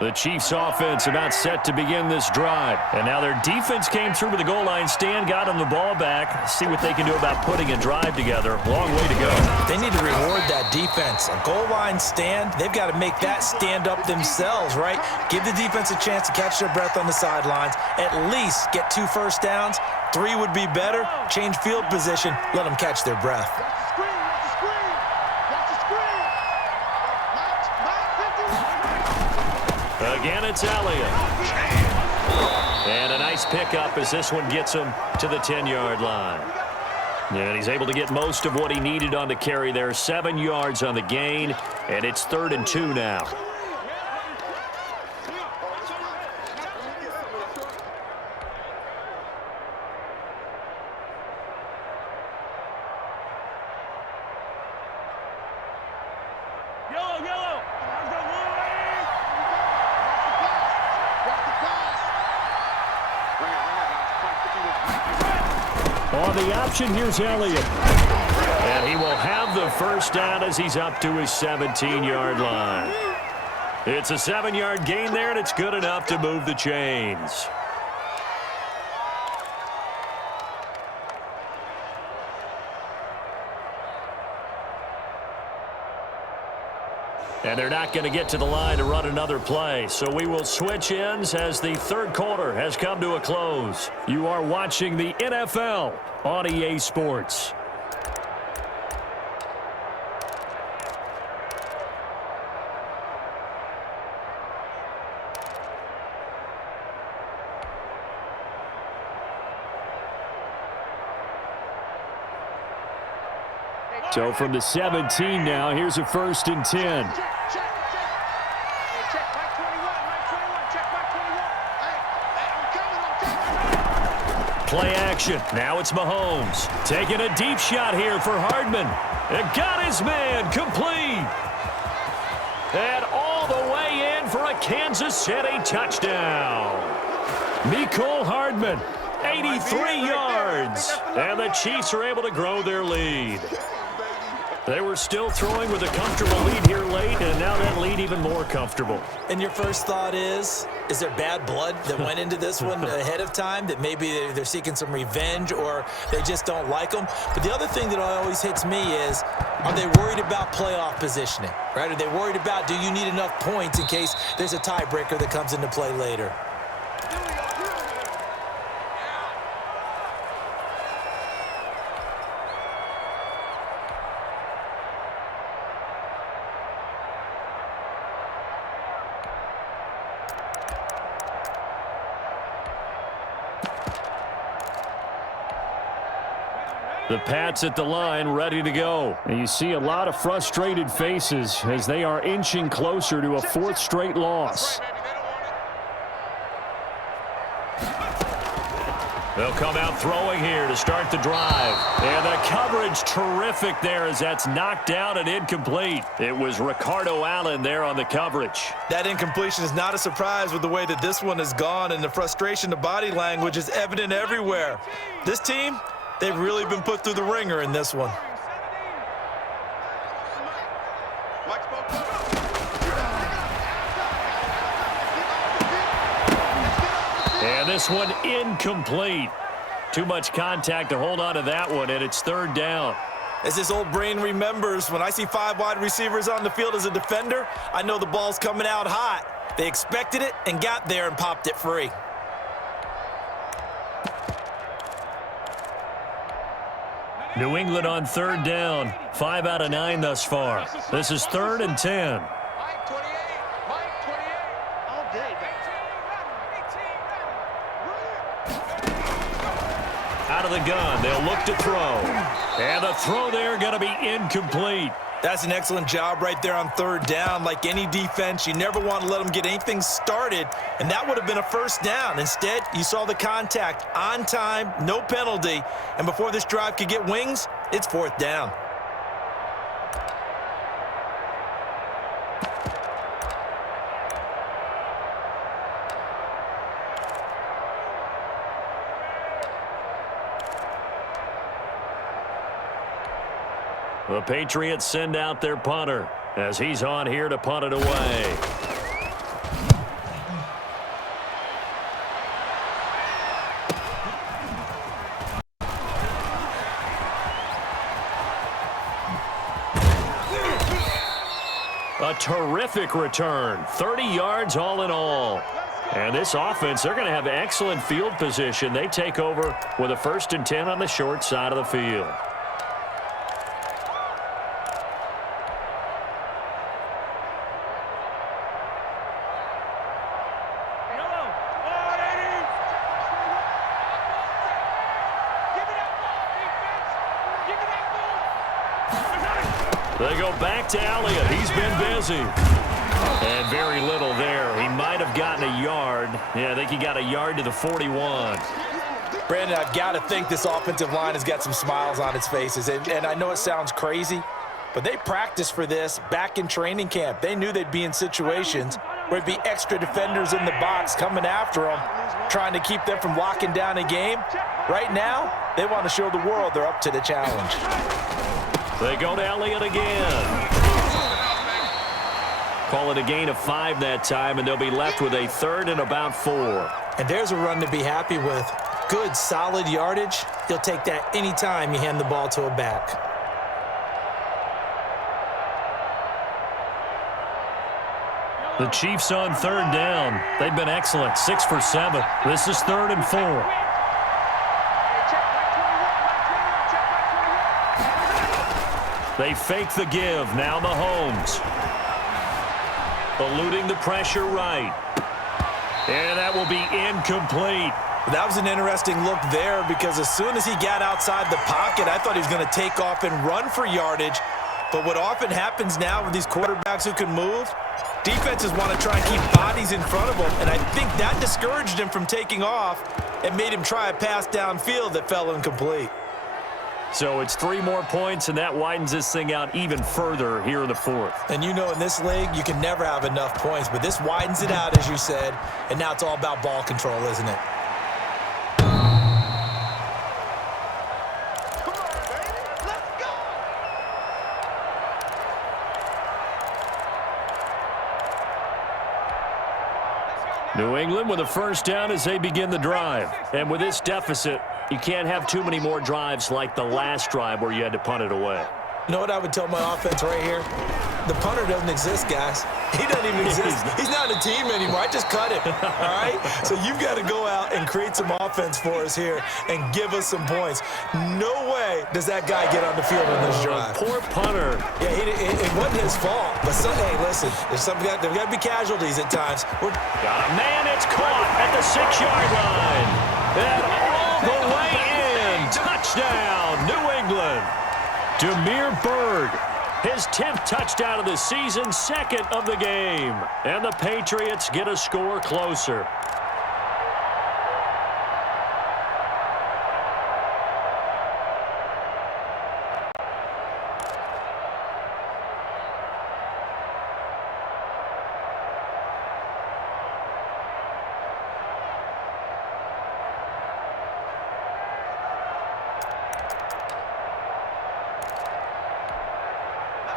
The Chiefs offense about set to begin this drive. And now their defense came through with the goal line stand, got them the ball back. See what they can do about putting a drive together. Long way to go. They need to reward that defense. A goal line stand, they've got to make that stand up themselves, right? Give the defense a chance to catch their breath on the sidelines. At least get 2 first downs. 3 would be better. Change field position. Let them catch their breath. Again, it's Elliott. And a nice pickup as this one gets him to the 10-yard line. And he's able to get most of what he needed on the carry there. 7 yards on the gain, and it's 3rd and 2 now. On the option, here's Elliott. And he will have the first down as he's up to his 17-yard line. It's a 7-yard gain there, and it's good enough to move the chains. And they're not going to get to the line to run another play. So we will switch ends as the 3rd quarter has come to a close. You are watching the NFL on EA Sports. So from the 17 now, here's a 1st and 10. Play action. Now it's Mahomes. Taking a deep shot here for Hardman. And got his man complete. And all the way in for a Kansas City touchdown. Mecole Hardman, 83 yards. And the Chiefs are able to grow their lead. They were still throwing with a comfortable lead here late, and now that lead even more comfortable. And your first thought is there bad blood that went into this one ahead of time, that maybe they're seeking some revenge or they just don't like them? But the other thing that always hits me is, are they worried about playoff positioning, right? Are they worried about, do you need enough points in case there's a tiebreaker that comes into play later? The Pats at the line, ready to go. And you see a lot of frustrated faces as they are inching closer to a 4th straight loss. They'll come out throwing here to start the drive. And the coverage terrific there as that's knocked down and incomplete. It was Ricardo Allen there on the coverage. That incompletion is not a surprise with the way that this one has gone, and the frustration, the body language is evident everywhere. This team, they've really been put through the ringer in this one. And this one incomplete. Too much contact to hold on to that one, and it's 3rd down. As this old brain remembers, when I see 5 wide receivers on the field as a defender, I know the ball's coming out hot. They expected it and got there and popped it free. New England on 3rd down. 5 out of 9 thus far. This is 3rd and 10. Mike 28, Mike 28, all day. Out of the gun, they'll look to throw. And the throw there going to be incomplete. That's an excellent job right there on 3rd down. Like any defense, you never want to let them get anything started, and that would have been a 1st down. Instead, you saw the contact on time, no penalty, and before this drive could get wings, it's 4th down. The Patriots send out their punter as he's on here to punt it away. A terrific return. 30 yards all in all. And this offense, they're going to have excellent field position. They take over with a 1st and 10 on the short side of the field. They go back to Elliott. He's been busy. And very little there. He might have gotten a yard. Yeah, I think he got a yard to the 41. Brandon, I've got to think this offensive line has got some smiles on its faces. And I know it sounds crazy, but they practiced for this back in training camp. They knew they'd be in situations where it'd be extra defenders in the box coming after them, trying to keep them from locking down a game. Right now, they want to show the world they're up to the challenge. They go to Elliott again. Call it a gain of 5 that time, and they'll be left with a 3rd and about 4. And there's a run to be happy with. Good, solid yardage. You'll take that anytime you hand the ball to a back. The Chiefs on 3rd down. They've been excellent. 6 for 7. This is 3rd and 4. They fake the give. Now Mahomes. Eluding the pressure right. And that will be incomplete. That was an interesting look there because as soon as he got outside the pocket, I thought he was going to take off and run for yardage. But what often happens now with these quarterbacks who can move, defenses want to try and keep bodies in front of them, and I think that discouraged him from taking off and made him try a pass downfield that fell incomplete. So it's 3 more points, and that widens this thing out even further here in the 4th. And you know in this league, you can never have enough points, but this widens it out, as you said, and now it's all about ball control, isn't it? New England with a 1st down as they begin the drive. And with this deficit, you can't have too many more drives like the last drive where you had to punt it away. You know what I would tell my offense right here? The punter doesn't exist, guys. He doesn't even exist. He's not a team anymore. I just cut him, all right? So you've got to go out and create some offense for us here and give us some points. No way does that guy get on the field in this drive. Poor punter. Yeah, it wasn't his fault. But, hey, listen, there's got to be casualties at times. Got a man, it's caught at the 6-yard line. And all the way in. Touchdown, New England. Demir Bird, his 10th touchdown of the season, 2nd of the game. And the Patriots get a score closer.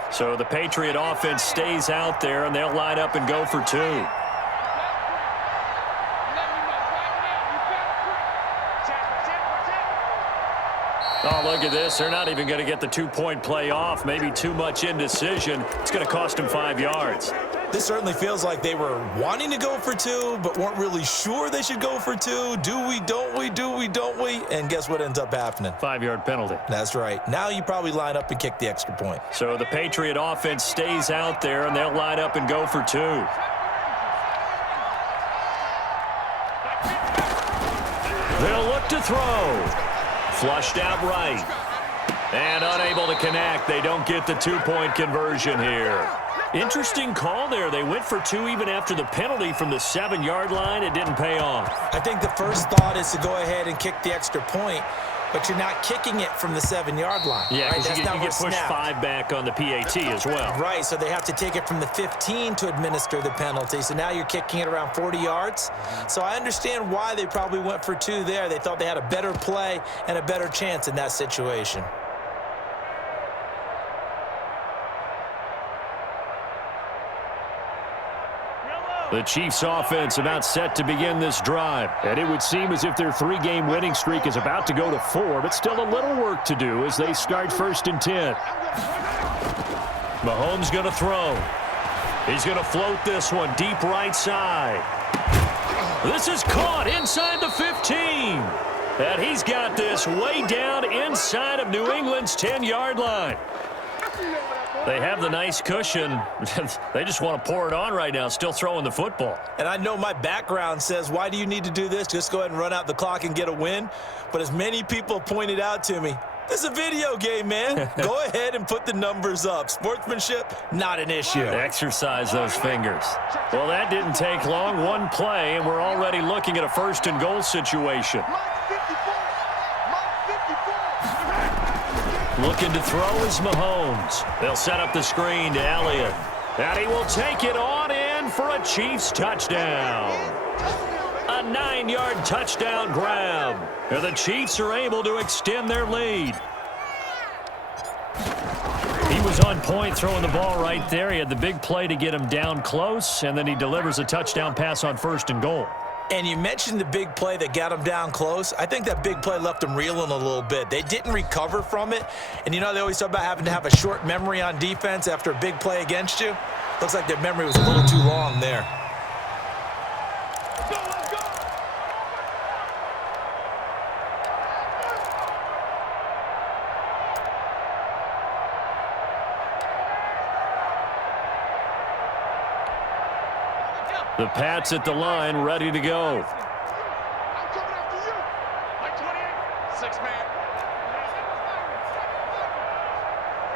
So the Patriot offense stays out there, and they'll line up and go for 2. Oh, look at this. They're not even going to get the two-point play off. Maybe too much indecision. It's going to cost them 5 yards. This certainly feels like they were wanting to go for 2, but weren't really sure they should go for 2. Do we, don't we, do we, don't we? And guess what ends up happening? 5-yard penalty. That's right. Now you probably line up and kick the extra point. So the Patriot offense stays out there, and they'll line up and go for 2. They'll look to throw. Flushed out right. And unable to connect. They don't get the two-point conversion here. Interesting call there. They went for 2 even after the penalty from the 7-yard line. It didn't pay off. I think the first thought is to go ahead and kick the extra point, but you're not kicking it from the 7-yard line. Yeah, right? because you get pushed 5 back on the PAT as well. Right, so they have to take it from the 15 to administer the penalty. So now you're kicking it around 40 yards. So I understand why they probably went for 2 there. They thought they had a better play and a better chance in that situation. The Chiefs offense about set to begin this drive. And it would seem as if their 3-game winning streak is about to go to 4, but still a little work to do as they start 1st and 10. Mahomes going to throw. He's going to float this one deep right side. This is caught inside the 15. And he's got this way down inside of New England's 10-yard line. They have the nice cushion. They just want to pour it on right now, still throwing the football. And I know my background says, why do you need to do this? Just go ahead and run out the clock and get a win. But as many people pointed out to me, this is a video game, man. Go ahead and put the numbers up. Sportsmanship, not an issue. Exercise those fingers. Well, that didn't take long. 1 play, and we're already looking at a 1st and goal situation. Looking to throw is Mahomes. They'll set up the screen to Elliott. And he will take it on in for a Chiefs touchdown. A 9-yard touchdown grab. And the Chiefs are able to extend their lead. He was on point throwing the ball right there. He had the big play to get him down close, and then he delivers a touchdown pass on 1st and goal. And you mentioned the big play that got him down close. I think that big play left them reeling a little bit. They didn't recover from it. And you know, they always talk about having to have a short memory on defense after a big play against you. Looks like their memory was a little too long there. The Pats at the line, ready to go. I'm coming after you. Like 28, 6-man.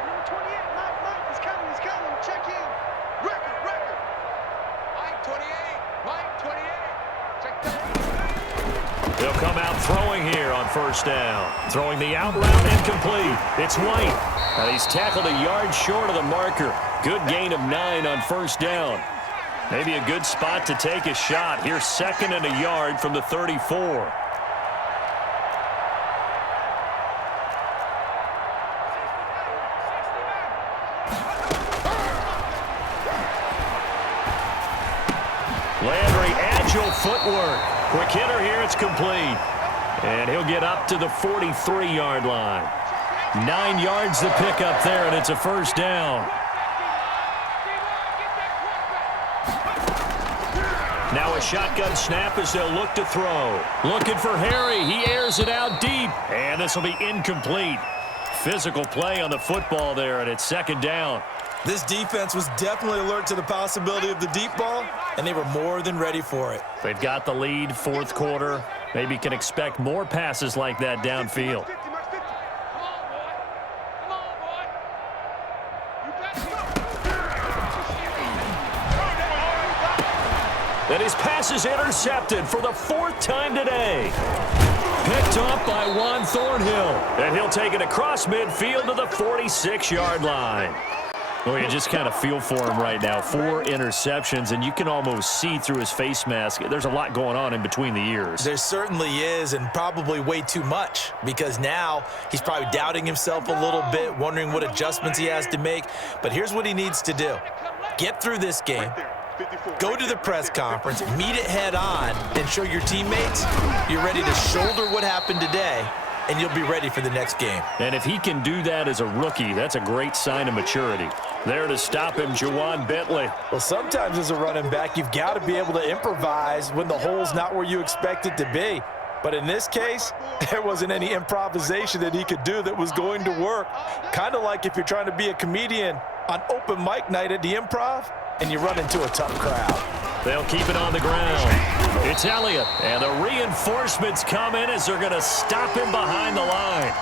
Number 28, Mike, he's coming. Check in. Record. Mike 28, Mike 28. Check that. They'll come out throwing here on 1st down. Throwing the out route incomplete. It's White. And he's tackled a yard short of the marker. Good gain of 9 on 1st down. Maybe a good spot to take a shot. Here's 2nd and a yard from the 34. Landry, agile footwork. Quick hitter here, it's complete. And he'll get up to the 43-yard line. 9 yards to pick up there, and it's a 1st down. Now a shotgun snap as they'll look to throw. Looking for Harry. He airs it out deep. And this will be incomplete. Physical play on the football there, and it's 2nd down. This defense was definitely alert to the possibility of the deep ball, and they were more than ready for it. They've got the lead, 4th quarter. Maybe can expect more passes like that downfield. And his pass is intercepted for the 4th time today. Picked up by Juan Thornhill. And he'll take it across midfield to the 46-yard line. Well, you just kind of feel for him right now. 4 interceptions, and you can almost see through his face mask. There's a lot going on in between the ears. There certainly is, and probably way too much, because now he's probably doubting himself a little bit, wondering what adjustments he has to make. But here's what he needs to do. Get through this game. Go to the press conference, meet it head on, and show your teammates you're ready to shoulder what happened today and you'll be ready for the next game. And if he can do that as a rookie, that's a great sign of maturity. There to stop him, Juwan Bentley. Well, sometimes as a running back, you've got to be able to improvise when the hole's not where you expect it to be. But in this case, there wasn't any improvisation that he could do that was going to work. Kind of like if you're trying to be a comedian on open mic night at the Improv and you run into a tough crowd. They'll keep it on the ground. It's Elliott, and the reinforcements come in as they're going to stop him behind the line.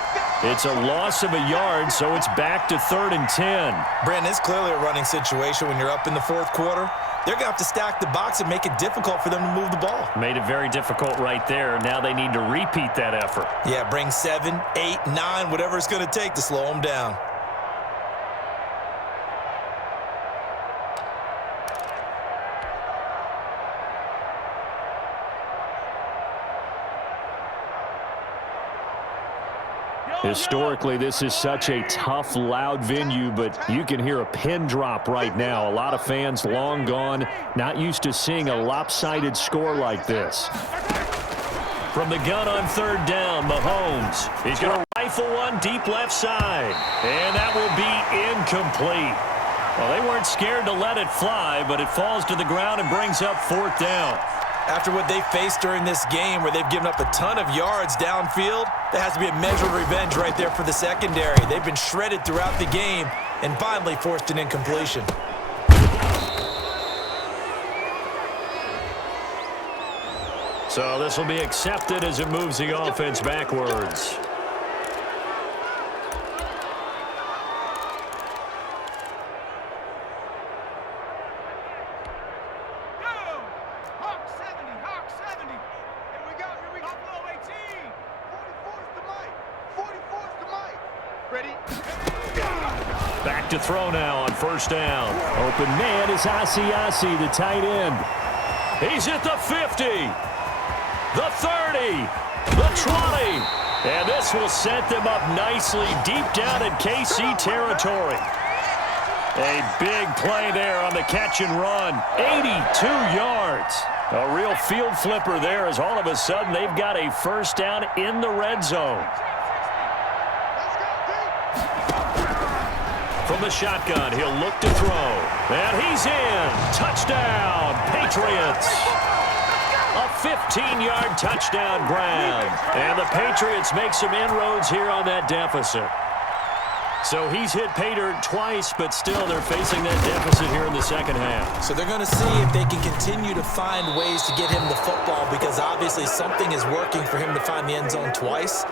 It's a loss of a yard, so it's back to 3rd and 10. Brandon, it's clearly a running situation when you're up in the 4th quarter. They're going to have to stack the box and make it difficult for them to move the ball. Made it very difficult right there. Now they need to repeat that effort. Yeah, bring 7, 8, 9, whatever it's going to take to slow them down. Historically, this is such a tough, loud venue, but you can hear a pin drop right now. A lot of fans long gone, not used to seeing a lopsided score like this. From the gun on 3rd down, Mahomes. He's going to rifle one deep left side, and that will be incomplete. Well, they weren't scared to let it fly, but it falls to the ground and brings up 4th down. After what they faced during this game where they've given up a ton of yards downfield, there has to be a measure of revenge right there for the secondary. They've been shredded throughout the game and finally forced an incompletion. So this will be accepted as it moves the offense backwards. Back to throw now on 1st down. Open man is Asiasi, the tight end. He's at the 50, the 30, the 20. And this will set them up nicely deep down in KC territory. A big play there on the catch and run. 82 yards. A real field flipper there as all of a sudden they've got a 1st down in the red zone. From the shotgun, he'll look to throw. And he's in. Touchdown, Patriots. A 15-yard touchdown grab. And the Patriots make some inroads here on that deficit. So he's hit Pater twice, but still they're facing that deficit here in the 2nd half. So they're going to see if they can continue to find ways to get him the football because obviously something is working for him to find the end zone twice.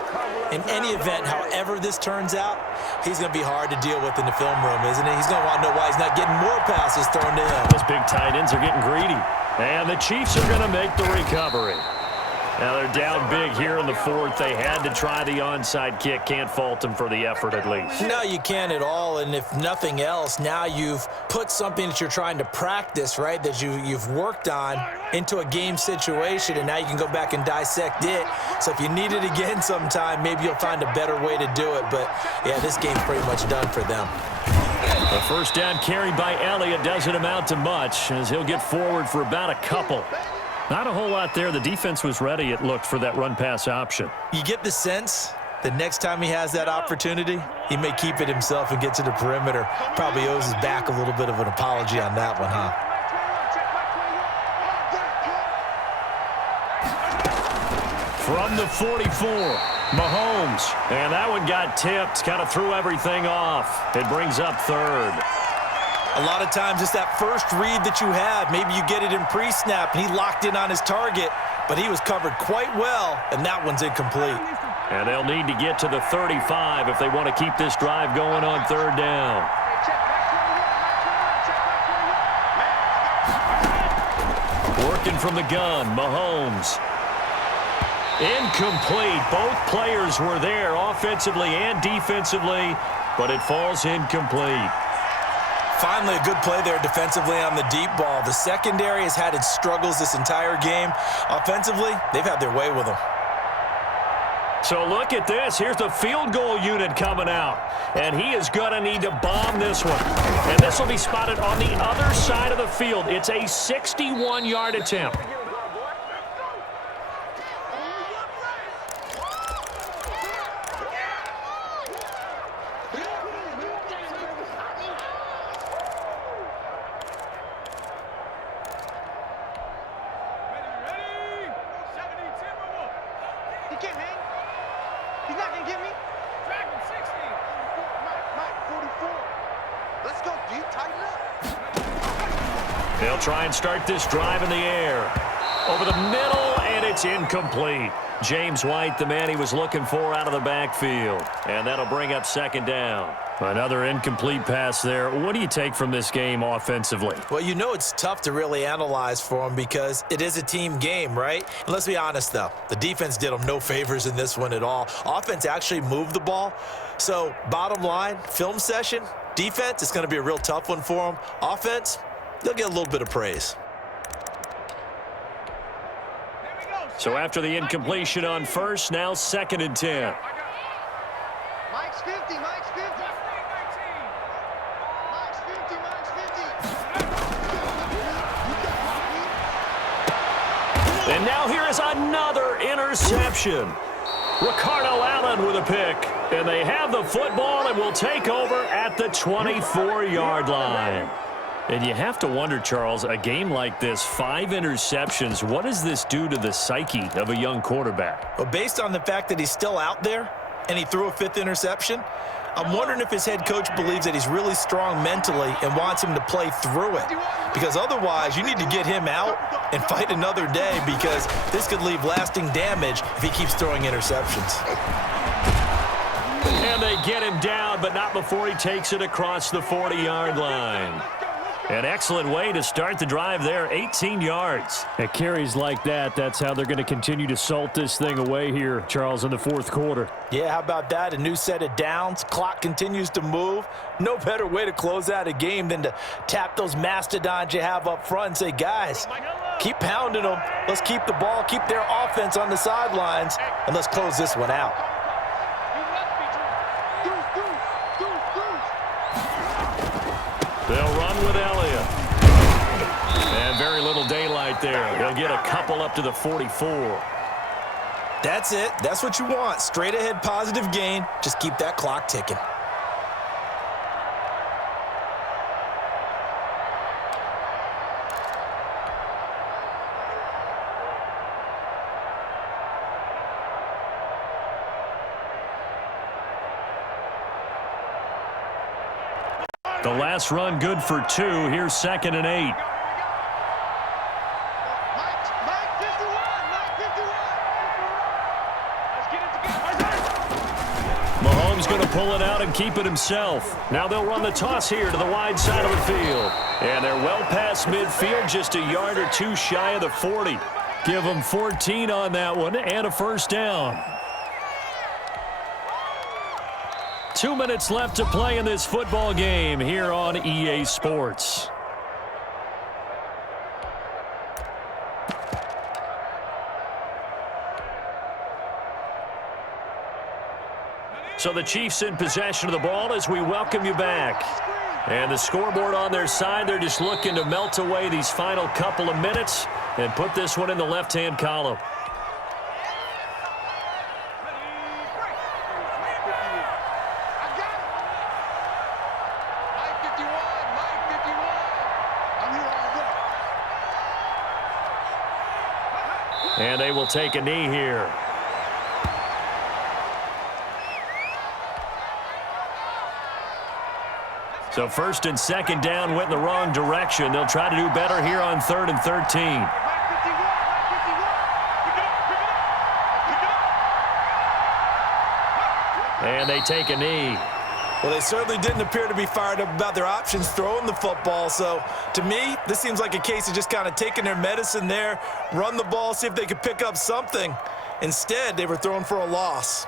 In any event, however this turns out, he's going to be hard to deal with in the film room, isn't he? He's going to want to know why he's not getting more passes thrown to him. Those big tight ends are getting greedy. And the Chiefs are going to make the recovery. Now they're down big here in the 4th. They had to try the onside kick. Can't fault them for the effort at least. No, you can't at all. And if nothing else, now you've put something that you're trying to practice, right, that you've worked on into a game situation, and now you can go back and dissect it. So if you need it again sometime, maybe you'll find a better way to do it. But, yeah, this game's pretty much done for them. The 1st down carry by Elliott doesn't amount to much as he'll get forward for about a couple. Not a whole lot there. The defense was ready, it looked, for that run-pass option. You get the sense that next time he has that opportunity, he may keep it himself and get to the perimeter. Probably owes his back a little bit of an apology on that one, huh? From the 44, Mahomes. And that one got tipped, kind of threw everything off. It brings up 3rd. A lot of times it's that first read that you have. Maybe you get it in pre-snap, and he locked in on his target, but he was covered quite well, and that one's incomplete. And they'll need to get to the 35 if they want to keep this drive going on 3rd down. Working from the gun, Mahomes. Incomplete. Both players were there offensively and defensively, but it falls incomplete. Finally, a good play there defensively on the deep ball. The secondary has had its struggles this entire game. Offensively, they've had their way with them. So look at this. Here's the field goal unit coming out. And he is going to need to bomb this one. And this will be spotted on the other side of the field. It's a 61-yard attempt. can't hang. He's not going to get me. Dragon 16. Mike, 44. Let's go, D. Tighten up. They'll try and start this drive in the air. Over the middle, and it's incomplete. James White, the man he was looking for out of the backfield. And that'll bring up second down. Another incomplete pass there. What do you take from this game offensively? Well, you know it's tough to really analyze for them because it is a team game, right? And let's be honest, though. The defense did them no favors in this one at all. Offense actually moved the ball. So, bottom line, film session, defense, it's going to be a real tough one for them. Offense, they'll get a little bit of praise. So after the incompletion on first, now 2nd and 10. Mike's 50, Mike's 50. Mike's 50, Mike's 50. And now here is another interception. Ricardo Allen with a pick. And they have the football and will take over at the 24-yard line. And you have to wonder, Charles, a game like this, 5 interceptions, what does this do to the psyche of a young quarterback? Well, based on the fact that he's still out there and he threw a 5th interception, I'm wondering if his head coach believes that he's really strong mentally and wants him to play through it. Because otherwise, you need to get him out and fight another day because this could leave lasting damage if he keeps throwing interceptions. And they get him down, but not before he takes it across the 40-yard line. An excellent way to start the drive there, 18 yards. At carries like that, that's how they're going to continue to salt this thing away here, Charles, in the 4th quarter. Yeah, how about that? A new set of downs. Clock continues to move. No better way to close out a game than to tap those mastodons you have up front and say, guys, keep pounding them. Let's keep the ball, keep their offense on the sidelines, and let's close this one out. They'll run with Elliott. And very little daylight there. They'll get a couple up to the 44. That's it. That's what you want. Straight ahead positive gain. Just keep that clock ticking. The last run good for 2. Here's 2nd and 8. Mike 51, Mike 51. Mahomes going to pull it out and keep it himself. Now they'll run the toss here to the wide side of the field. And they're well past midfield, just a yard or 2 shy of the 40. Give them 14 on that one and a first down. 2 minutes left to play in this football game here on EA Sports. So the Chiefs in possession of the ball as we welcome you back. And the scoreboard on their side, they're just looking to melt away these final couple of minutes and put this one in the left-hand column. And they will take a knee here. So 1st and 2nd down went in the wrong direction. They'll try to do better here on 3rd and 13. And they take a knee. Well, they certainly didn't appear to be fired up about their options throwing the football. So, to me, this seems like a case of just kind of taking their medicine there, run the ball, see if they could pick up something. Instead, they were throwing for a loss.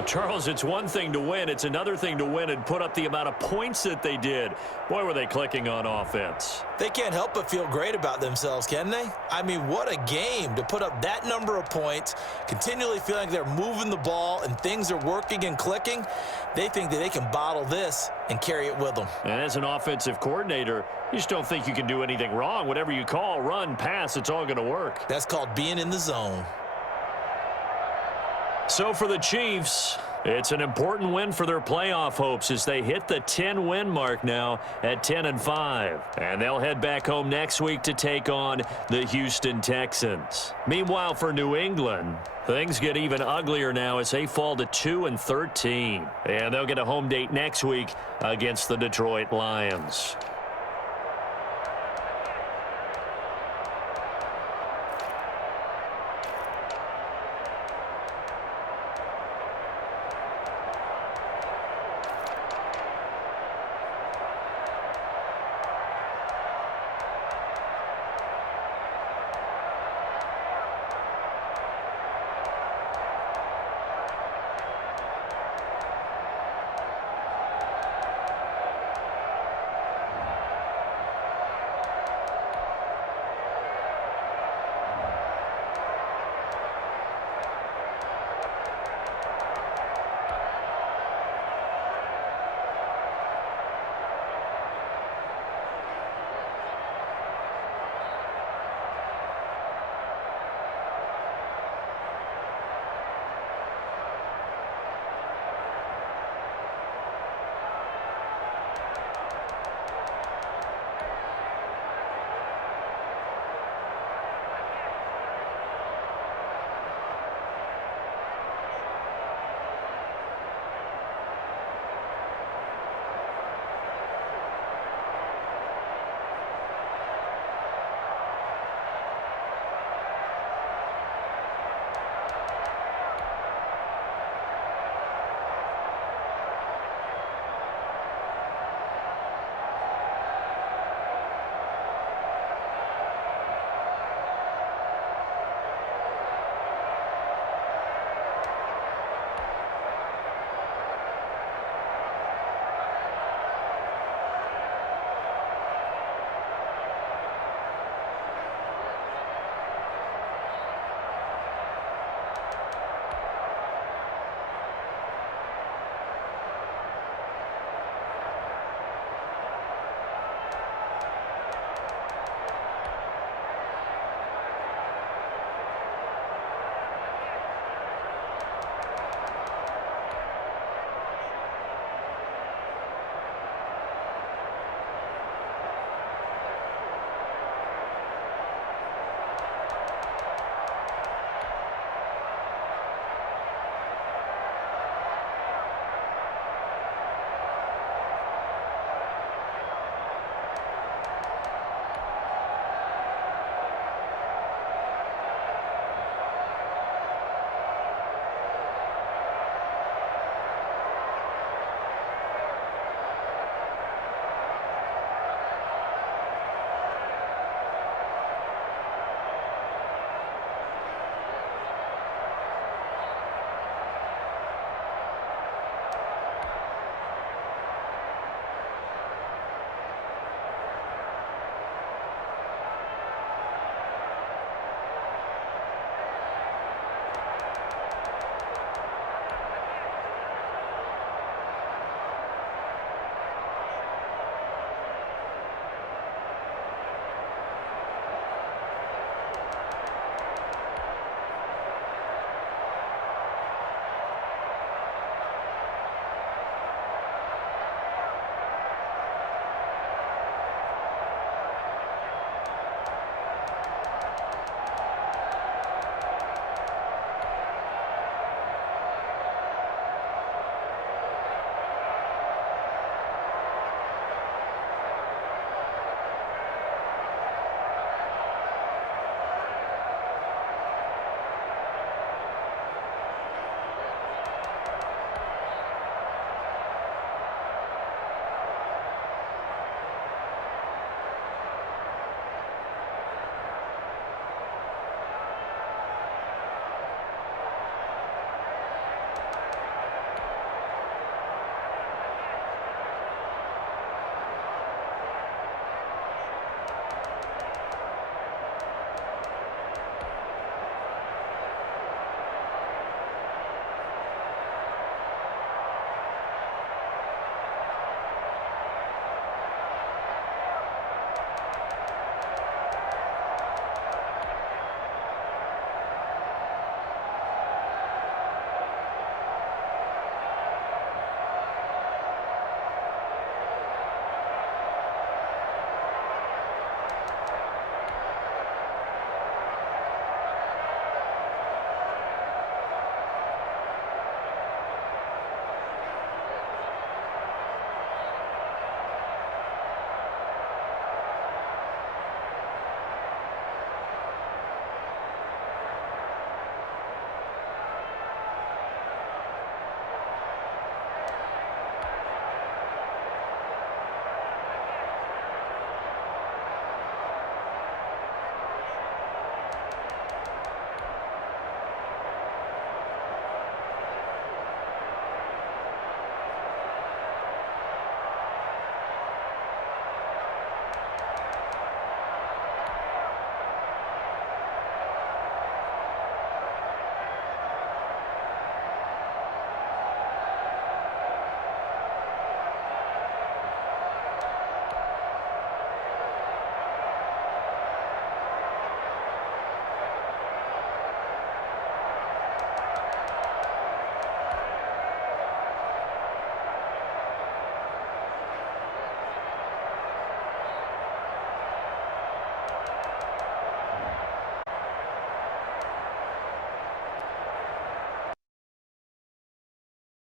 Well, Charles, it's one thing to win. It's another thing to win and put up the amount of points that they did. Boy, were they clicking on offense. They can't help but feel great about themselves, can they? I mean, what a game to put up that number of points, continually feeling like they're moving the ball and things are working and clicking. They think that they can bottle this and carry it with them. And as an offensive coordinator, you just don't think you can do anything wrong. Whatever you call, run, pass, it's all going to work. That's called being in the zone. So for the Chiefs, it's an important win for their playoff hopes as they hit the 10-win mark now at 10-5. And they'll head back home next week to take on the Houston Texans. Meanwhile, for New England, things get even uglier now as they fall to 2-13. And they'll get a home date next week against the Detroit Lions.